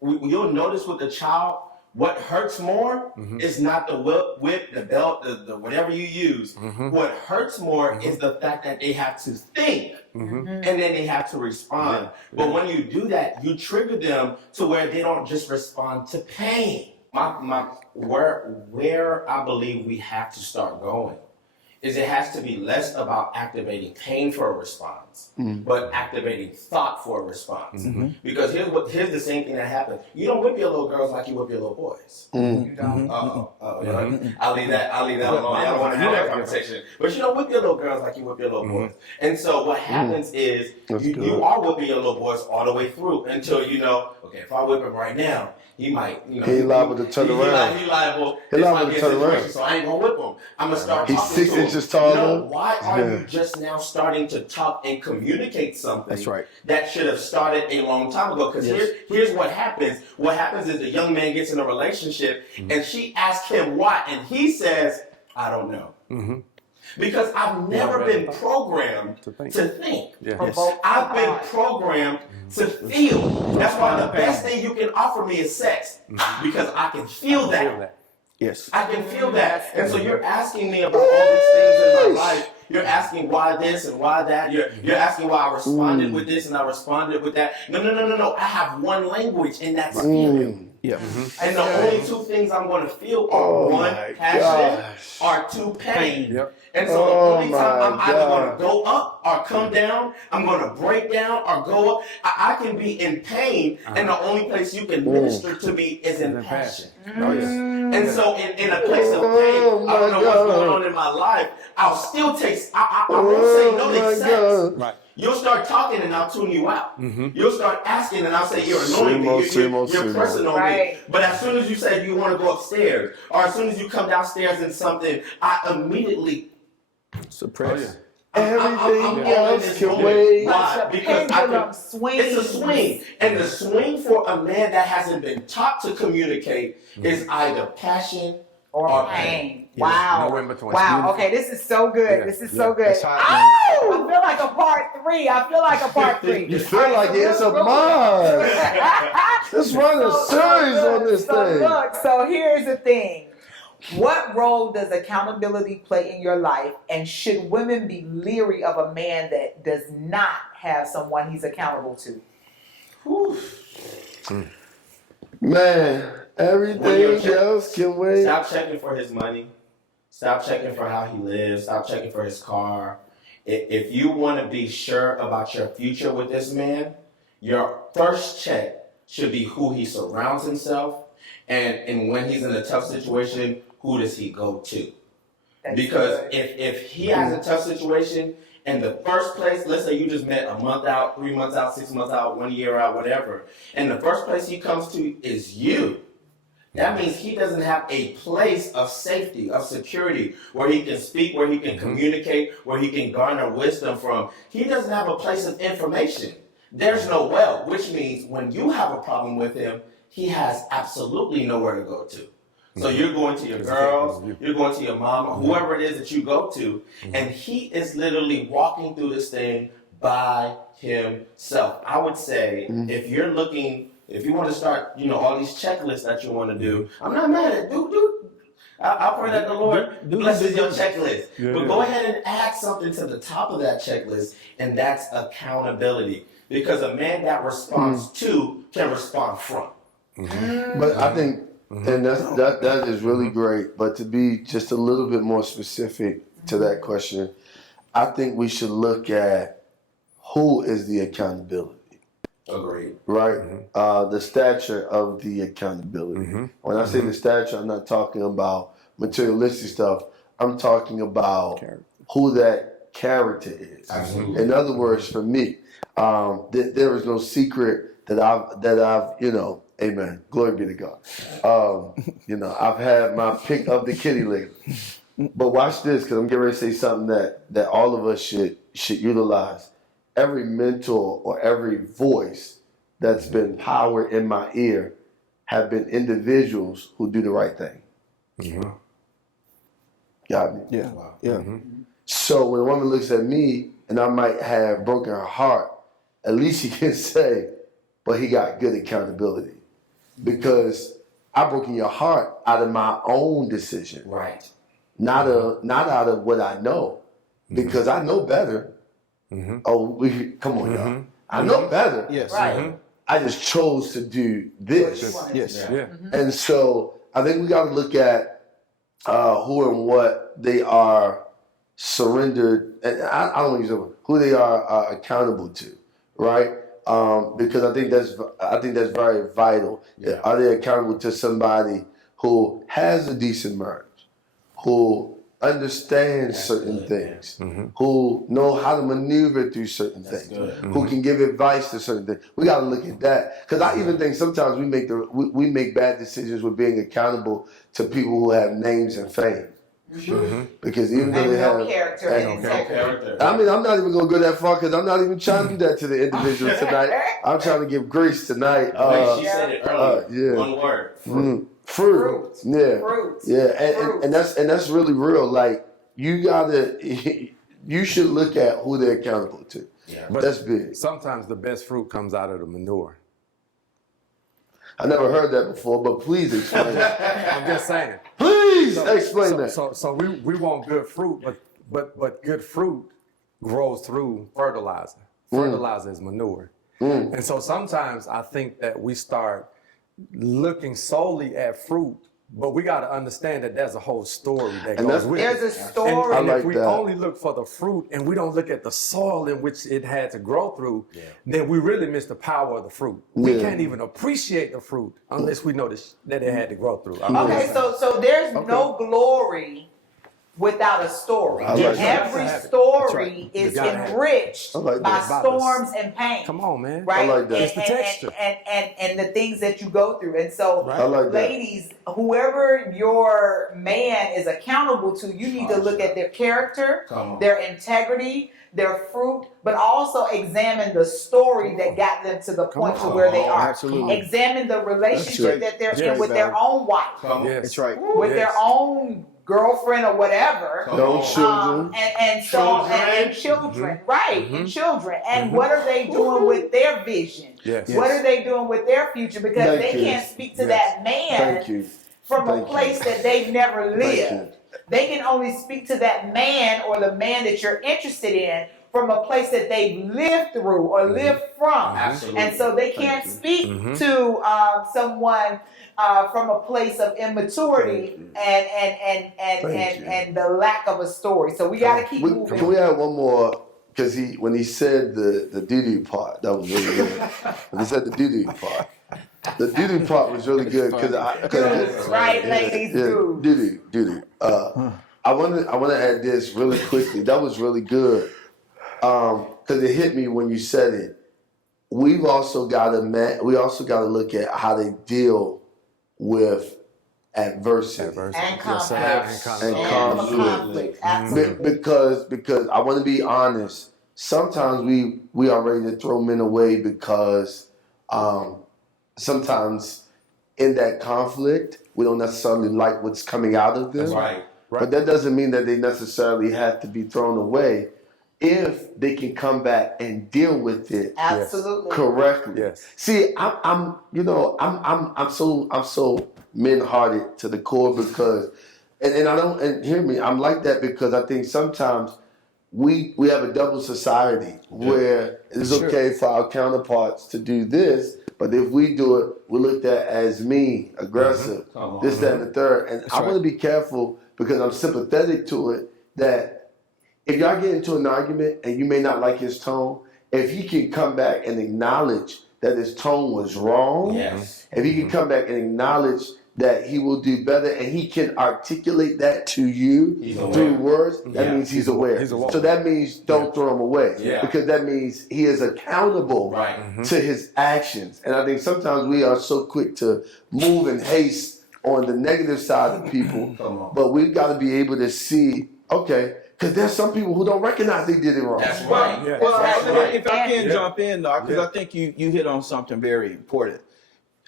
You'll notice with the child, what hurts more is not the whip, the belt, the whatever you use. What hurts more is the fact that they have to think and then they have to respond. But when you do that, you trigger them to where they don't just respond to pain. Where I believe we have to start going is it has to be less about activating pain for a response, but activating thought for a response. Because here's the same thing that happens. You don't whip your little girls like you whip your little boys. You don't. I'll leave that alone. I don't want to have that conversation. But you don't whip your little girls like you whip your little boys. And so what happens is you are whipping your little boys all the way through until you know, okay, if I whip him right now, he might, he liable to turn around. He liable to turn around. So I ain't gonna whip him. I'm gonna start He's talking 6 to him. inches taller. No, why are you just now starting to talk and communicate something That's right. that should have started a long time ago? Because here's what happens. What happens is the young man gets in a relationship and she asks him why, and he says, I don't know. Because I've never been programmed to think. I've been programmed to feel. That's why the best thing you can offer me is sex. Because I can feel that. Yes. I can feel that. And so you're asking me about all these things in my life. You're asking why this and why that. You're asking why I responded with this and I responded with that. No. I have one language, and that's feeling. Yeah. And the only two things I'm going to feel are one, passion, or two, pain. Yep. And so the only time I'm either going to go up or come down, I'm going to break down or go up. I can be in pain, and the only place you can minister to me is in passion. And so in a place of pain, I don't know what's going on in my life, I'll still take, I won't say no to sex. Right. You'll start talking and I'll tune you out. You'll start asking and I'll say you're annoying me. You're pressing on me. But as soon as you say you want to go upstairs, or as soon as you come downstairs in something, I immediately Suppress. Everything else can wait. Why? Because swing. it's a swing. And the swing for a man that hasn't been taught to communicate is either passion or pain. Wow. No in between. Wow. Okay, this is so good. This is so good. That's how I feel like a part 3. I feel like a part 3. You feel like it's a mine. Let's run a series on this thing. Look, so here's the thing. What role does accountability play in your life? And should women be leery of a man that does not have someone he's accountable to? Man, everything else can wait. Stop checking for his money. Stop checking for how he lives. Stop checking for his car. If you want to be sure about your future with this man, your first check should be who he surrounds himself, and when he's in a tough situation, who does he go to? Because if he has a tough situation, in the first place, let's say you just met a month out, 3 months out, 6 months out, 1 year out, whatever, and the first place he comes to is you. That means he doesn't have a place of safety, of security, where he can speak, where he can communicate, where he can garner wisdom from. He doesn't have a place of information. There's no well, which means when you have a problem with him, he has absolutely nowhere to go to. So you're going to your girls, you're going to your mama, whoever it is that you go to, and he is literally walking through this thing by himself. I would say if you're looking, if you want to start, all these checklists that you want to do, I'm not mad at it. I pray that the Lord blesses your checklist. But go ahead and add something to the top of that checklist, and that's accountability. Because a man that responds to can respond from. But I think, and that is really great. But to be just a little bit more specific to that question, I think we should look at who is the accountability. Agreed. Right? The stature of the accountability. When I say the stature, I'm not talking about materialistic stuff. I'm talking about who that character is. Absolutely. In other words, for me, there is no secret that I've, amen, glory be to God. I've had my pick of the kitty litter. But watch this, because I'm getting ready to say something that all of us should utilize. Every mentor or every voice that's been power in my ear have been individuals who do the right thing. Got me? Yeah. Wow. Yeah. So when a woman looks at me and I might have broken her heart, at least she can say, but he got good accountability. Because I broke your heart out of my own decision. Right. Not out of what I know. Because I know better. Oh, come on, y'all. I know better. Yes. Right. I just chose to do this. Yes. Yeah. And so I think we got to look at who and what they are surrendered, and I don't use the who they are accountable to, right? Because I think that's very vital. Yeah. Are they accountable to somebody who has a decent marriage, who understands certain good, things, who know how to maneuver through certain things, good. who can give advice to certain things? We got to look at that, because I even think sometimes we make bad decisions with being accountable to people who have names and fame. Because even though And they no have character and integrity. I mean, I'm not even gonna go that far because I'm not even trying to do that to the individuals tonight. I'm trying to give grace tonight. Wait, she said it earlier. Yeah. One word. Fruit. Yeah. Fruit. Yeah. And that's really real. Like you should look at who they're accountable to. Yeah. But That's big. sometimes the best fruit comes out of the manure. I never heard that before, but please explain it. I'm just saying. Please explain that. So we want good fruit, but good fruit grows through fertilizer. Fertilizer is manure. And so sometimes I think that we start looking solely at fruit, but we got to understand that there's a whole story that And goes with There's it. a story. And like if we that. only look for the fruit and we don't look at the soil in which it had to grow through, then we really miss the power of the fruit. We can't even appreciate the fruit unless we know that it had to grow through. Okay, so there's no glory without a story. I like And that. every story is You gotta have it. enriched I like by that. storms and pain. Come on, man. Right? I like that. And, It's the texture. and the things that you go through. And so, Right. I like that. ladies, whoever your man is accountable to, you need to look at their character, Come on. their integrity, their fruit, but also examine the story that got them to the point to where they are. Absolutely. Examine the relationship that they're in Yes. with their own wife, Come on. Yes. That's right. with their Yes. own girlfriend or whatever. Come No on. children. And so and children, right? And children, and what are they doing with their vision? Yes. What are they doing with their future? Because Thank they you. can't speak to Yes. that man Thank you. from a Thank you. place that they've never Thank lived. you. They can only speak to that man or the man that you're interested in from a place that they've lived through or lived from. Absolutely. And so they can't speak to someone from a place of immaturity and the lack of a story. So we got to keep moving. Can we add one more? Because when he said the doo-doo part, that was really good. When he said the doo-doo part. The doo-doo part was really good because Right, ladies, do. doo-doo. I want to add this really quickly. That was really good because it hit me when you said it. We also got to look at how they deal with adversity. And Yes, sir. conflict. And conflict. Absolutely. Because I want to be honest. Sometimes we are ready to throw men away because sometimes in that conflict we don't necessarily like what's coming out of them. That's right. But that doesn't mean that they necessarily have to be thrown away if they can come back and deal with it Absolutely. correctly. Yes. See, I'm so men-hearted to the core because, and hear me, I'm like that because I think sometimes we have a double society where it's okay for our counterparts to do this, but if we do it, we're looked at as mean, aggressive, this, that, and the third. And I want to be careful because I'm sympathetic to it that if y'all get into an argument and you may not like his tone, if he can come back and acknowledge that his tone was wrong, if he can come back and acknowledge that he will do better and he can articulate that to you through words, that means he's aware. So that means don't throw him away because that means he is accountable to his actions. And I think sometimes we are so quick to move in haste on the negative side of people, but we've got to be able to see, okay, because there's some people who don't recognize they did it wrong. That's right. Yeah. Well, That's right. if I can jump in, though, because I think you hit on something very important.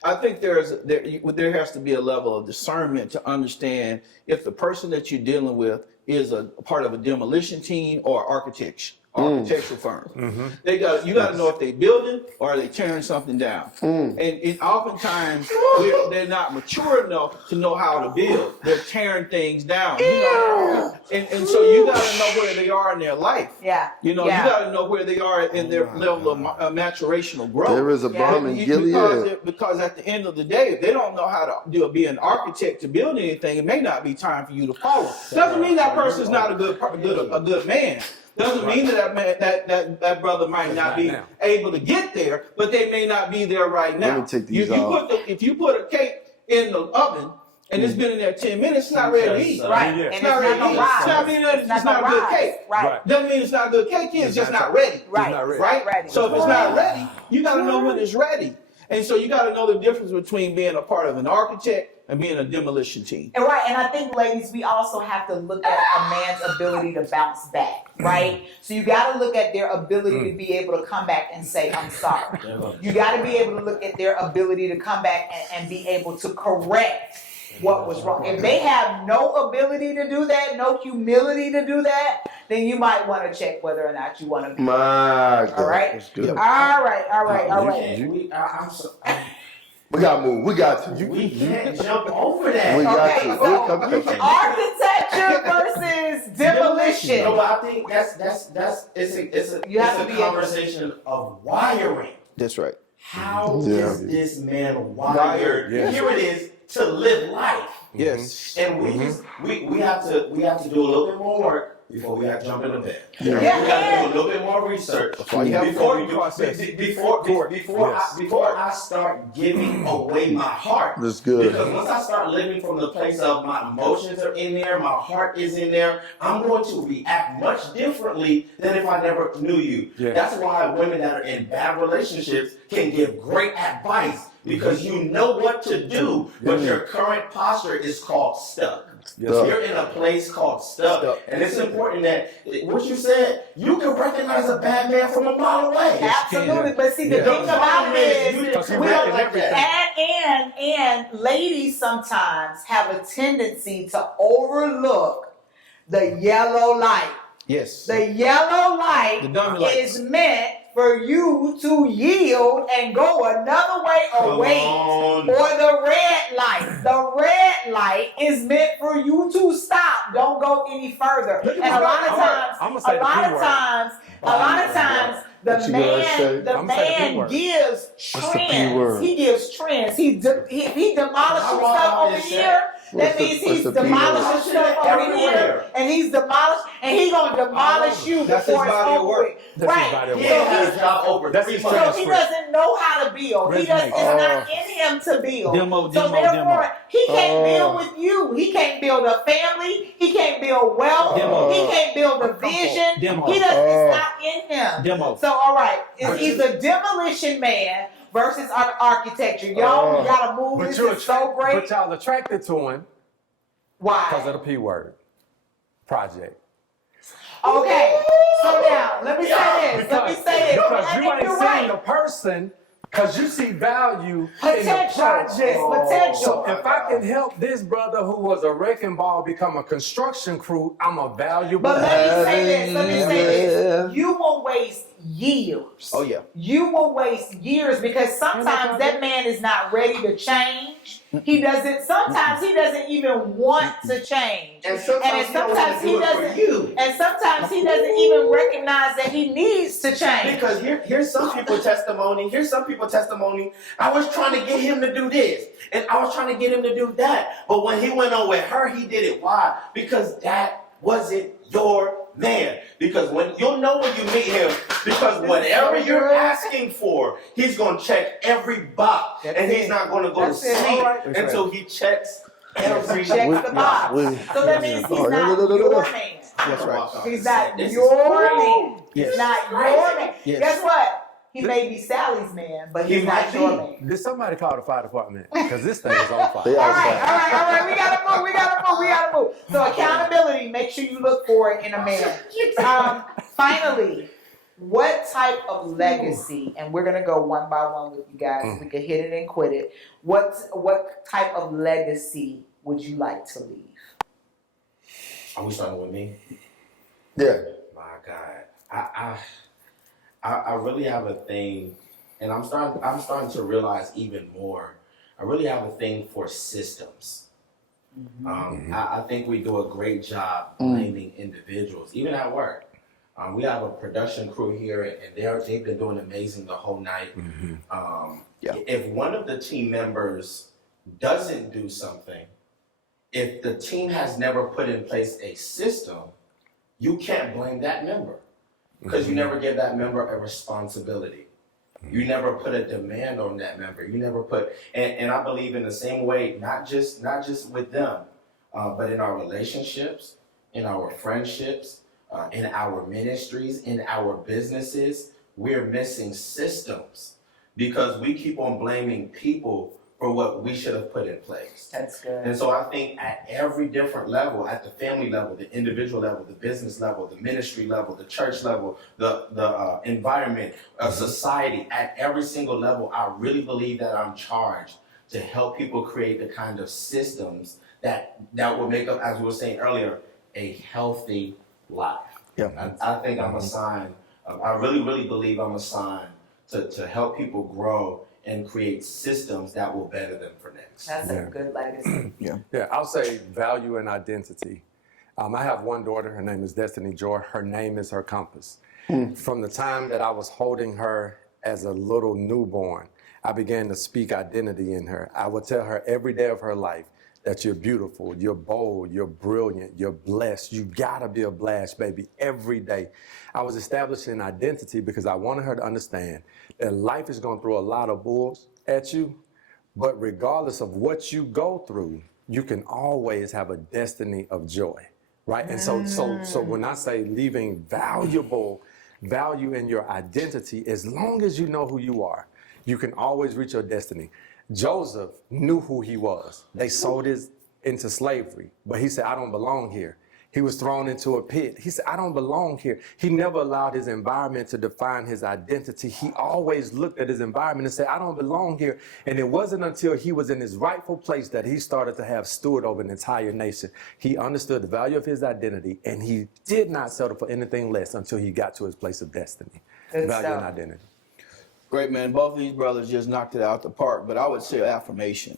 I think there has to be a level of discernment to understand if the person that you're dealing with is a part of a demolition team or architects. architectural firms. You got to know if they building or are they tearing something down. And oftentimes they're not mature enough to know how to build. They're tearing things down. And so you got to know where they are in their life. Yeah. You got to know where they are in their level of maturational growth. There is a bomb in Gilead. Because at the end of the day, if they don't know how to be an architect to build anything, it may not be time for you to follow. Doesn't mean that person's not a good man. Doesn't mean that brother might not be able to get there, but they may not be there right now. Let me take these off. If you put a cake in the oven and it's been in there 10 minutes, it's not ready to eat. Right. Yeah. And It's not ready to eat. It's not mean that it's not a good cake. Right. Doesn't mean it's not a good cake. It's just not ready. Right. not ready. Right? Ready. So if it's not ready, you got to know when it's ready. And so you got to know the difference between being a part of an architect and being a demolition team. And right, and I think, ladies, we also have to look at a man's ability to bounce back, right? So you got to look at their ability to be able to come back and say, I'm sorry. You got to be able to look at their ability to come back and be able to correct what was wrong. If they have no ability to do that, no humility to do that, then you might want to check whether or not you want to be. My God. All right? That's good. All right. We got to move. We got to. We can't jump over that. We got Okay, to. so We'll come back to architecture versus demolition. No, but I think it's You have to a be able to- conversation of wiring. That's right. How Yeah. is this man wired? Yeah. Here it is to live life. Yes. And we have to do a little bit more work before we have to jump in the bed. Yeah. We got to do a little bit more research why you have before a process. before I start giving away my heart. That's good. Because once I start living from the place of my emotions are in there, my heart is in there, I'm going to react much differently than if I never knew you. Yeah. That's why women that are in bad relationships can give great advice because you know what to do, but your current posture is called stuck. Yes, sir. You're in a place called stuck. And it's important that what you said, you can recognize a bad man from a mile away. Absolutely, but see, the Yeah. thing about it You is, didn't he we reckon don't like everything. that. And ladies sometimes have a tendency to overlook the yellow light. Yes. The yellow light The dummy lights. is meant for you to yield and go another way or Come wait. on. Or the red light. The red light is meant for you to stop. Don't go any further. And a lot of times, I'ma say a the lot P of word. times, the What you gonna say? the I'ma say the P man word. gives What's the P trends. word? He gives trends. He demolishes I want stuff all over this here. What's That the- means what's he's the P word? demolishing stuff over here, Everywhere. and he's demolished, and he's gonna demolish you That's before his it's body of over work. with. That's his Right. body of He work. So ain't had he's a job over That's 3 his so months. he doesn't know how to build. It's not in him to build. Demo, so demo, therefore, demo. he can't build with you. He can't build a family. He can't build wealth. Demo. He can't build a vision. Demo. He doesn't. It's not in him. Demo. So all right, he's a demolition man versus architecture. Y'all, we gotta move. But This you're is so great. But y'all attracted to him because Why? of the P word. Project. Okay. So now, let me say this. Let me say this. Because And you ain't you're seeing the right. person because you see value in the Potential. project. Potential. So if I can help this brother who was a wrecking ball become a construction crew, I'm a valuable But let me say this. Let me say Yeah. this. You will waste years. Oh, yeah. You will waste years because sometimes that man is not ready to change. He doesn't. Sometimes he doesn't even want to change. And sometimes he don't want to do it for you. And sometimes he doesn't even recognize that he needs to change. Because here's some people's testimony. Here's some people's testimony. I was trying to get him to do this, and I was trying to get him to do that. But when he went on with her, he did it. Why? Because that wasn't your man. Because when you'll know when you meet him, because whatever you're asking for, he's gonna check every box, and he's not gonna go to That's it. sleep All right. until he checks every Checks the box. So that means he's not your man. That's right. He's not This is your great. man. Yes. He's not your man. Yes. Guess what? He may be Sally's man, but he's He not might your be. man. Did somebody call the fire department? Because this thing is on They fire. All right, outside. all right. We gotta move. So accountability, make sure you look for it in a man. Finally, what type of legacy, and we're gonna go one by one with you guys. We can hit it and quit it. What type of legacy would you like to leave? Are we starting with me? Yeah. My God. I really have a thing, and I'm starting to realize even more. I really have a thing for systems. I think we do a great job blaming individuals, even at work. We have a production crew here, and they've been doing amazing the whole night. If one of the team members doesn't do something, if the team has never put in place a system, you can't blame that member because you never give that member a responsibility. You never put a demand on that member. You never put, and I believe in the same way, not just with them, but in our relationships, in our friendships, in our ministries, in our businesses, we're missing systems because we keep on blaming people for what we should have put in place. That's good. And so I think at every different level, at the family level, the individual level, the business level, the ministry level, the church level, the environment, society, at every single level, I really believe that I'm charged to help people create the kind of systems that will make up, as we were saying earlier, a healthy life. I think I'm assigned, I really believe I'm assigned to help people grow and create systems that will better them for next. That's a good legacy. Yeah, I'll say value and identity. I have one daughter, her name is Destiny Joy. Her name is her compass. From the time that I was holding her as a little newborn, I began to speak identity in her. I would tell her every day of her life that you're beautiful, you're bold, you're brilliant, you're blessed. You gotta be a blast, baby, every day. I was establishing identity because I wanted her to understand that life is gonna throw a lot of bulls at you, but regardless of what you go through, you can always have a destiny of joy, right? And so when I say leaving valuable value in your identity, as long as you know who you are, you can always reach your destiny. Joseph knew who he was. They sold him into slavery, but he said, I don't belong here. He was thrown into a pit. He said, I don't belong here. He never allowed his environment to define his identity. He always looked at his environment and said, I don't belong here. And it wasn't until he was in his rightful place that he started to have steward over an entire nation. He understood the value of his identity, and he did not settle for anything less until he got to his place of destiny. Value and identity. Great, man. Both of these brothers just knocked it out the park, but I would say affirmation.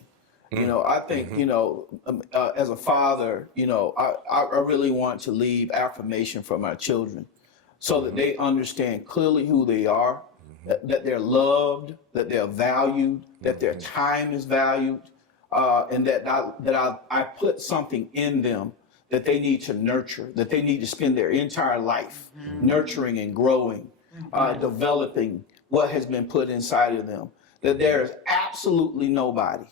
You know, I think, you know, as a father, you know, I really want to leave affirmation for my children so that they understand clearly who they are, that they're loved, that they're valued, that their time is valued, and that I put something in them that they need to nurture, that they need to spend their entire life nurturing and growing, developing what has been put inside of them, that there is absolutely nobody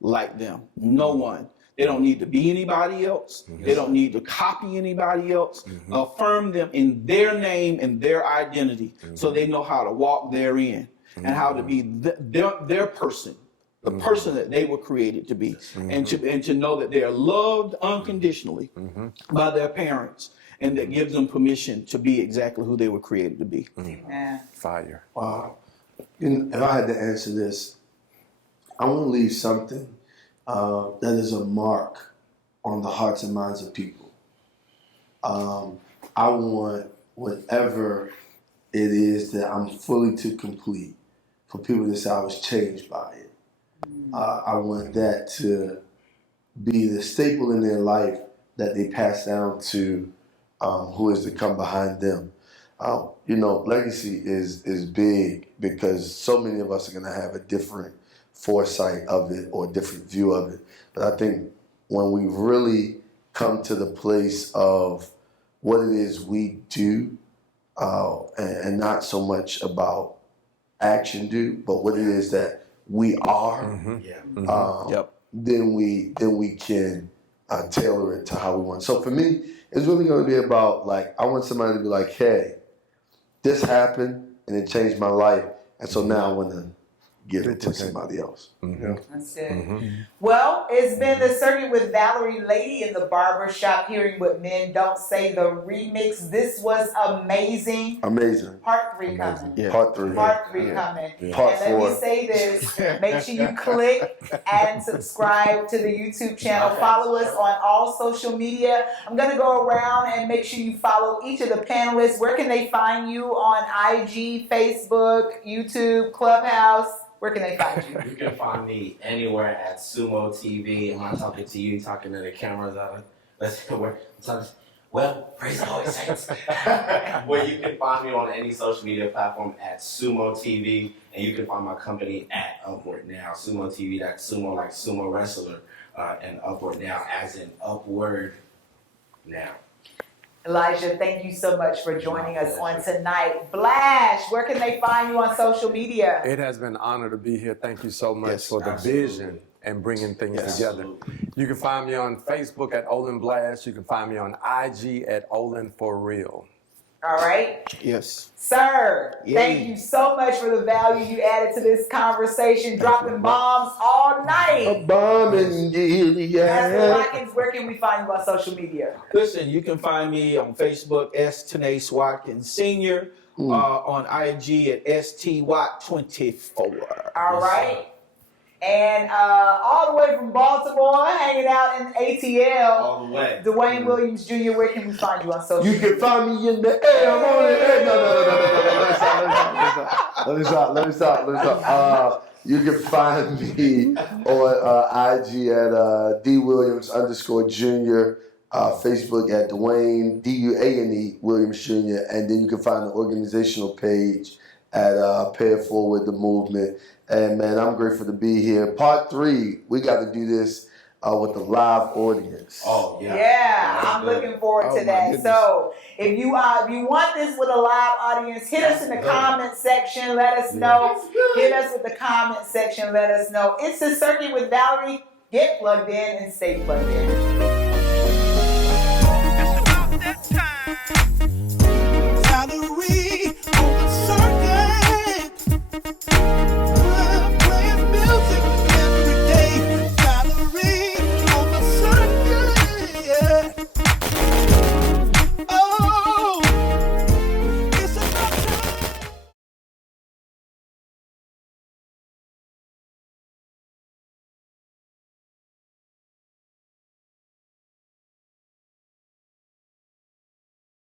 like them. No one. They don't need to be anybody else. They don't need to copy anybody else. Affirm them in their name and their identity so they know how to walk therein and how to be their person, the person that they were created to be, and to know that they are loved unconditionally by their parents, and that gives them permission to be exactly who they were created to be. Fire. Wow. If I had to answer this, I want to leave something that is a mark on the hearts and minds of people. I want whatever it is that I'm fully to complete for people to say I was changed by it. I want that to be the staple in their life that they pass down to who is to come behind them. You know, legacy is big because so many of us are going to have a different foresight of it or a different view of it. But I think when we really come to the place of what it is we do, and not so much about action do, but what it is that we are, then we can tailor it to how we want. So for me, it's really going to be about, like, I want somebody to be like, hey, this happened and it changed my life, and so now I want to give it to somebody else. That's it. Well, it's been the Circuit with Valerie, Lady in the Barbershop, hearing what men don't say, the remix. This was amazing. Amazing. Part 3 coming. Yeah. Part 3. Part 3 coming. Part And let 4. me say this, make sure you click and subscribe to the YouTube channel. Follow us on all social media. I'm going to go around and make sure you follow each of the panelists. Where can they find you on IG, Facebook, YouTube, Clubhouse? Where can they find you? You can find me anywhere at Sumo TV. I'm not talking to you, talking to the cameras. Well, praise the Lord, saints. Where you can find me on any social media platform at Sumo TV, and you can find my company at Upward Now. Sumo TV, that's sumo like sumo wrestler, and Upward Now as in upward now. Elijah, thank you so much for joining us on tonight. Blash, where can they find you on social media? It has been an honor to be here. Thank you so much for the vision and bringing things together. Absolutely. You can find me on Facebook at Olin Blash. You can find me on IG at Olin For Real. All right. Yes. Sir, thank you so much for the value you added to this conversation, dropping bombs all night. A bomb in Gilead. Pastor Watkins, where can we find you on social media? Listen, you can find me on Facebook, S. Tanace Watkins Sr., on IG at STWatt24. All right. And all the way from Baltimore, hanging out in ATL, All the way. Dwayne Williams Jr., where can we find you on social You media? can find me in the air. I'm on the air. No. Let me stop. You can find me on IG at DWilliams_Jr., Facebook at Dwayne, DUANE Williams Jr., and then you can find the organizational page at Pay It Forward, the movement. And man, I'm grateful to be here. Part 3, we got to do this with the live audience. Oh, yeah. Yeah, That's I'm good. looking forward Oh, to my that. goodness. So if you want this with a live audience, hit us in the comment section. Let us know. Hit us with the comment section. Let us know. It's the Circuit with Valerie. Get plugged in and stay plugged in. It's about that time.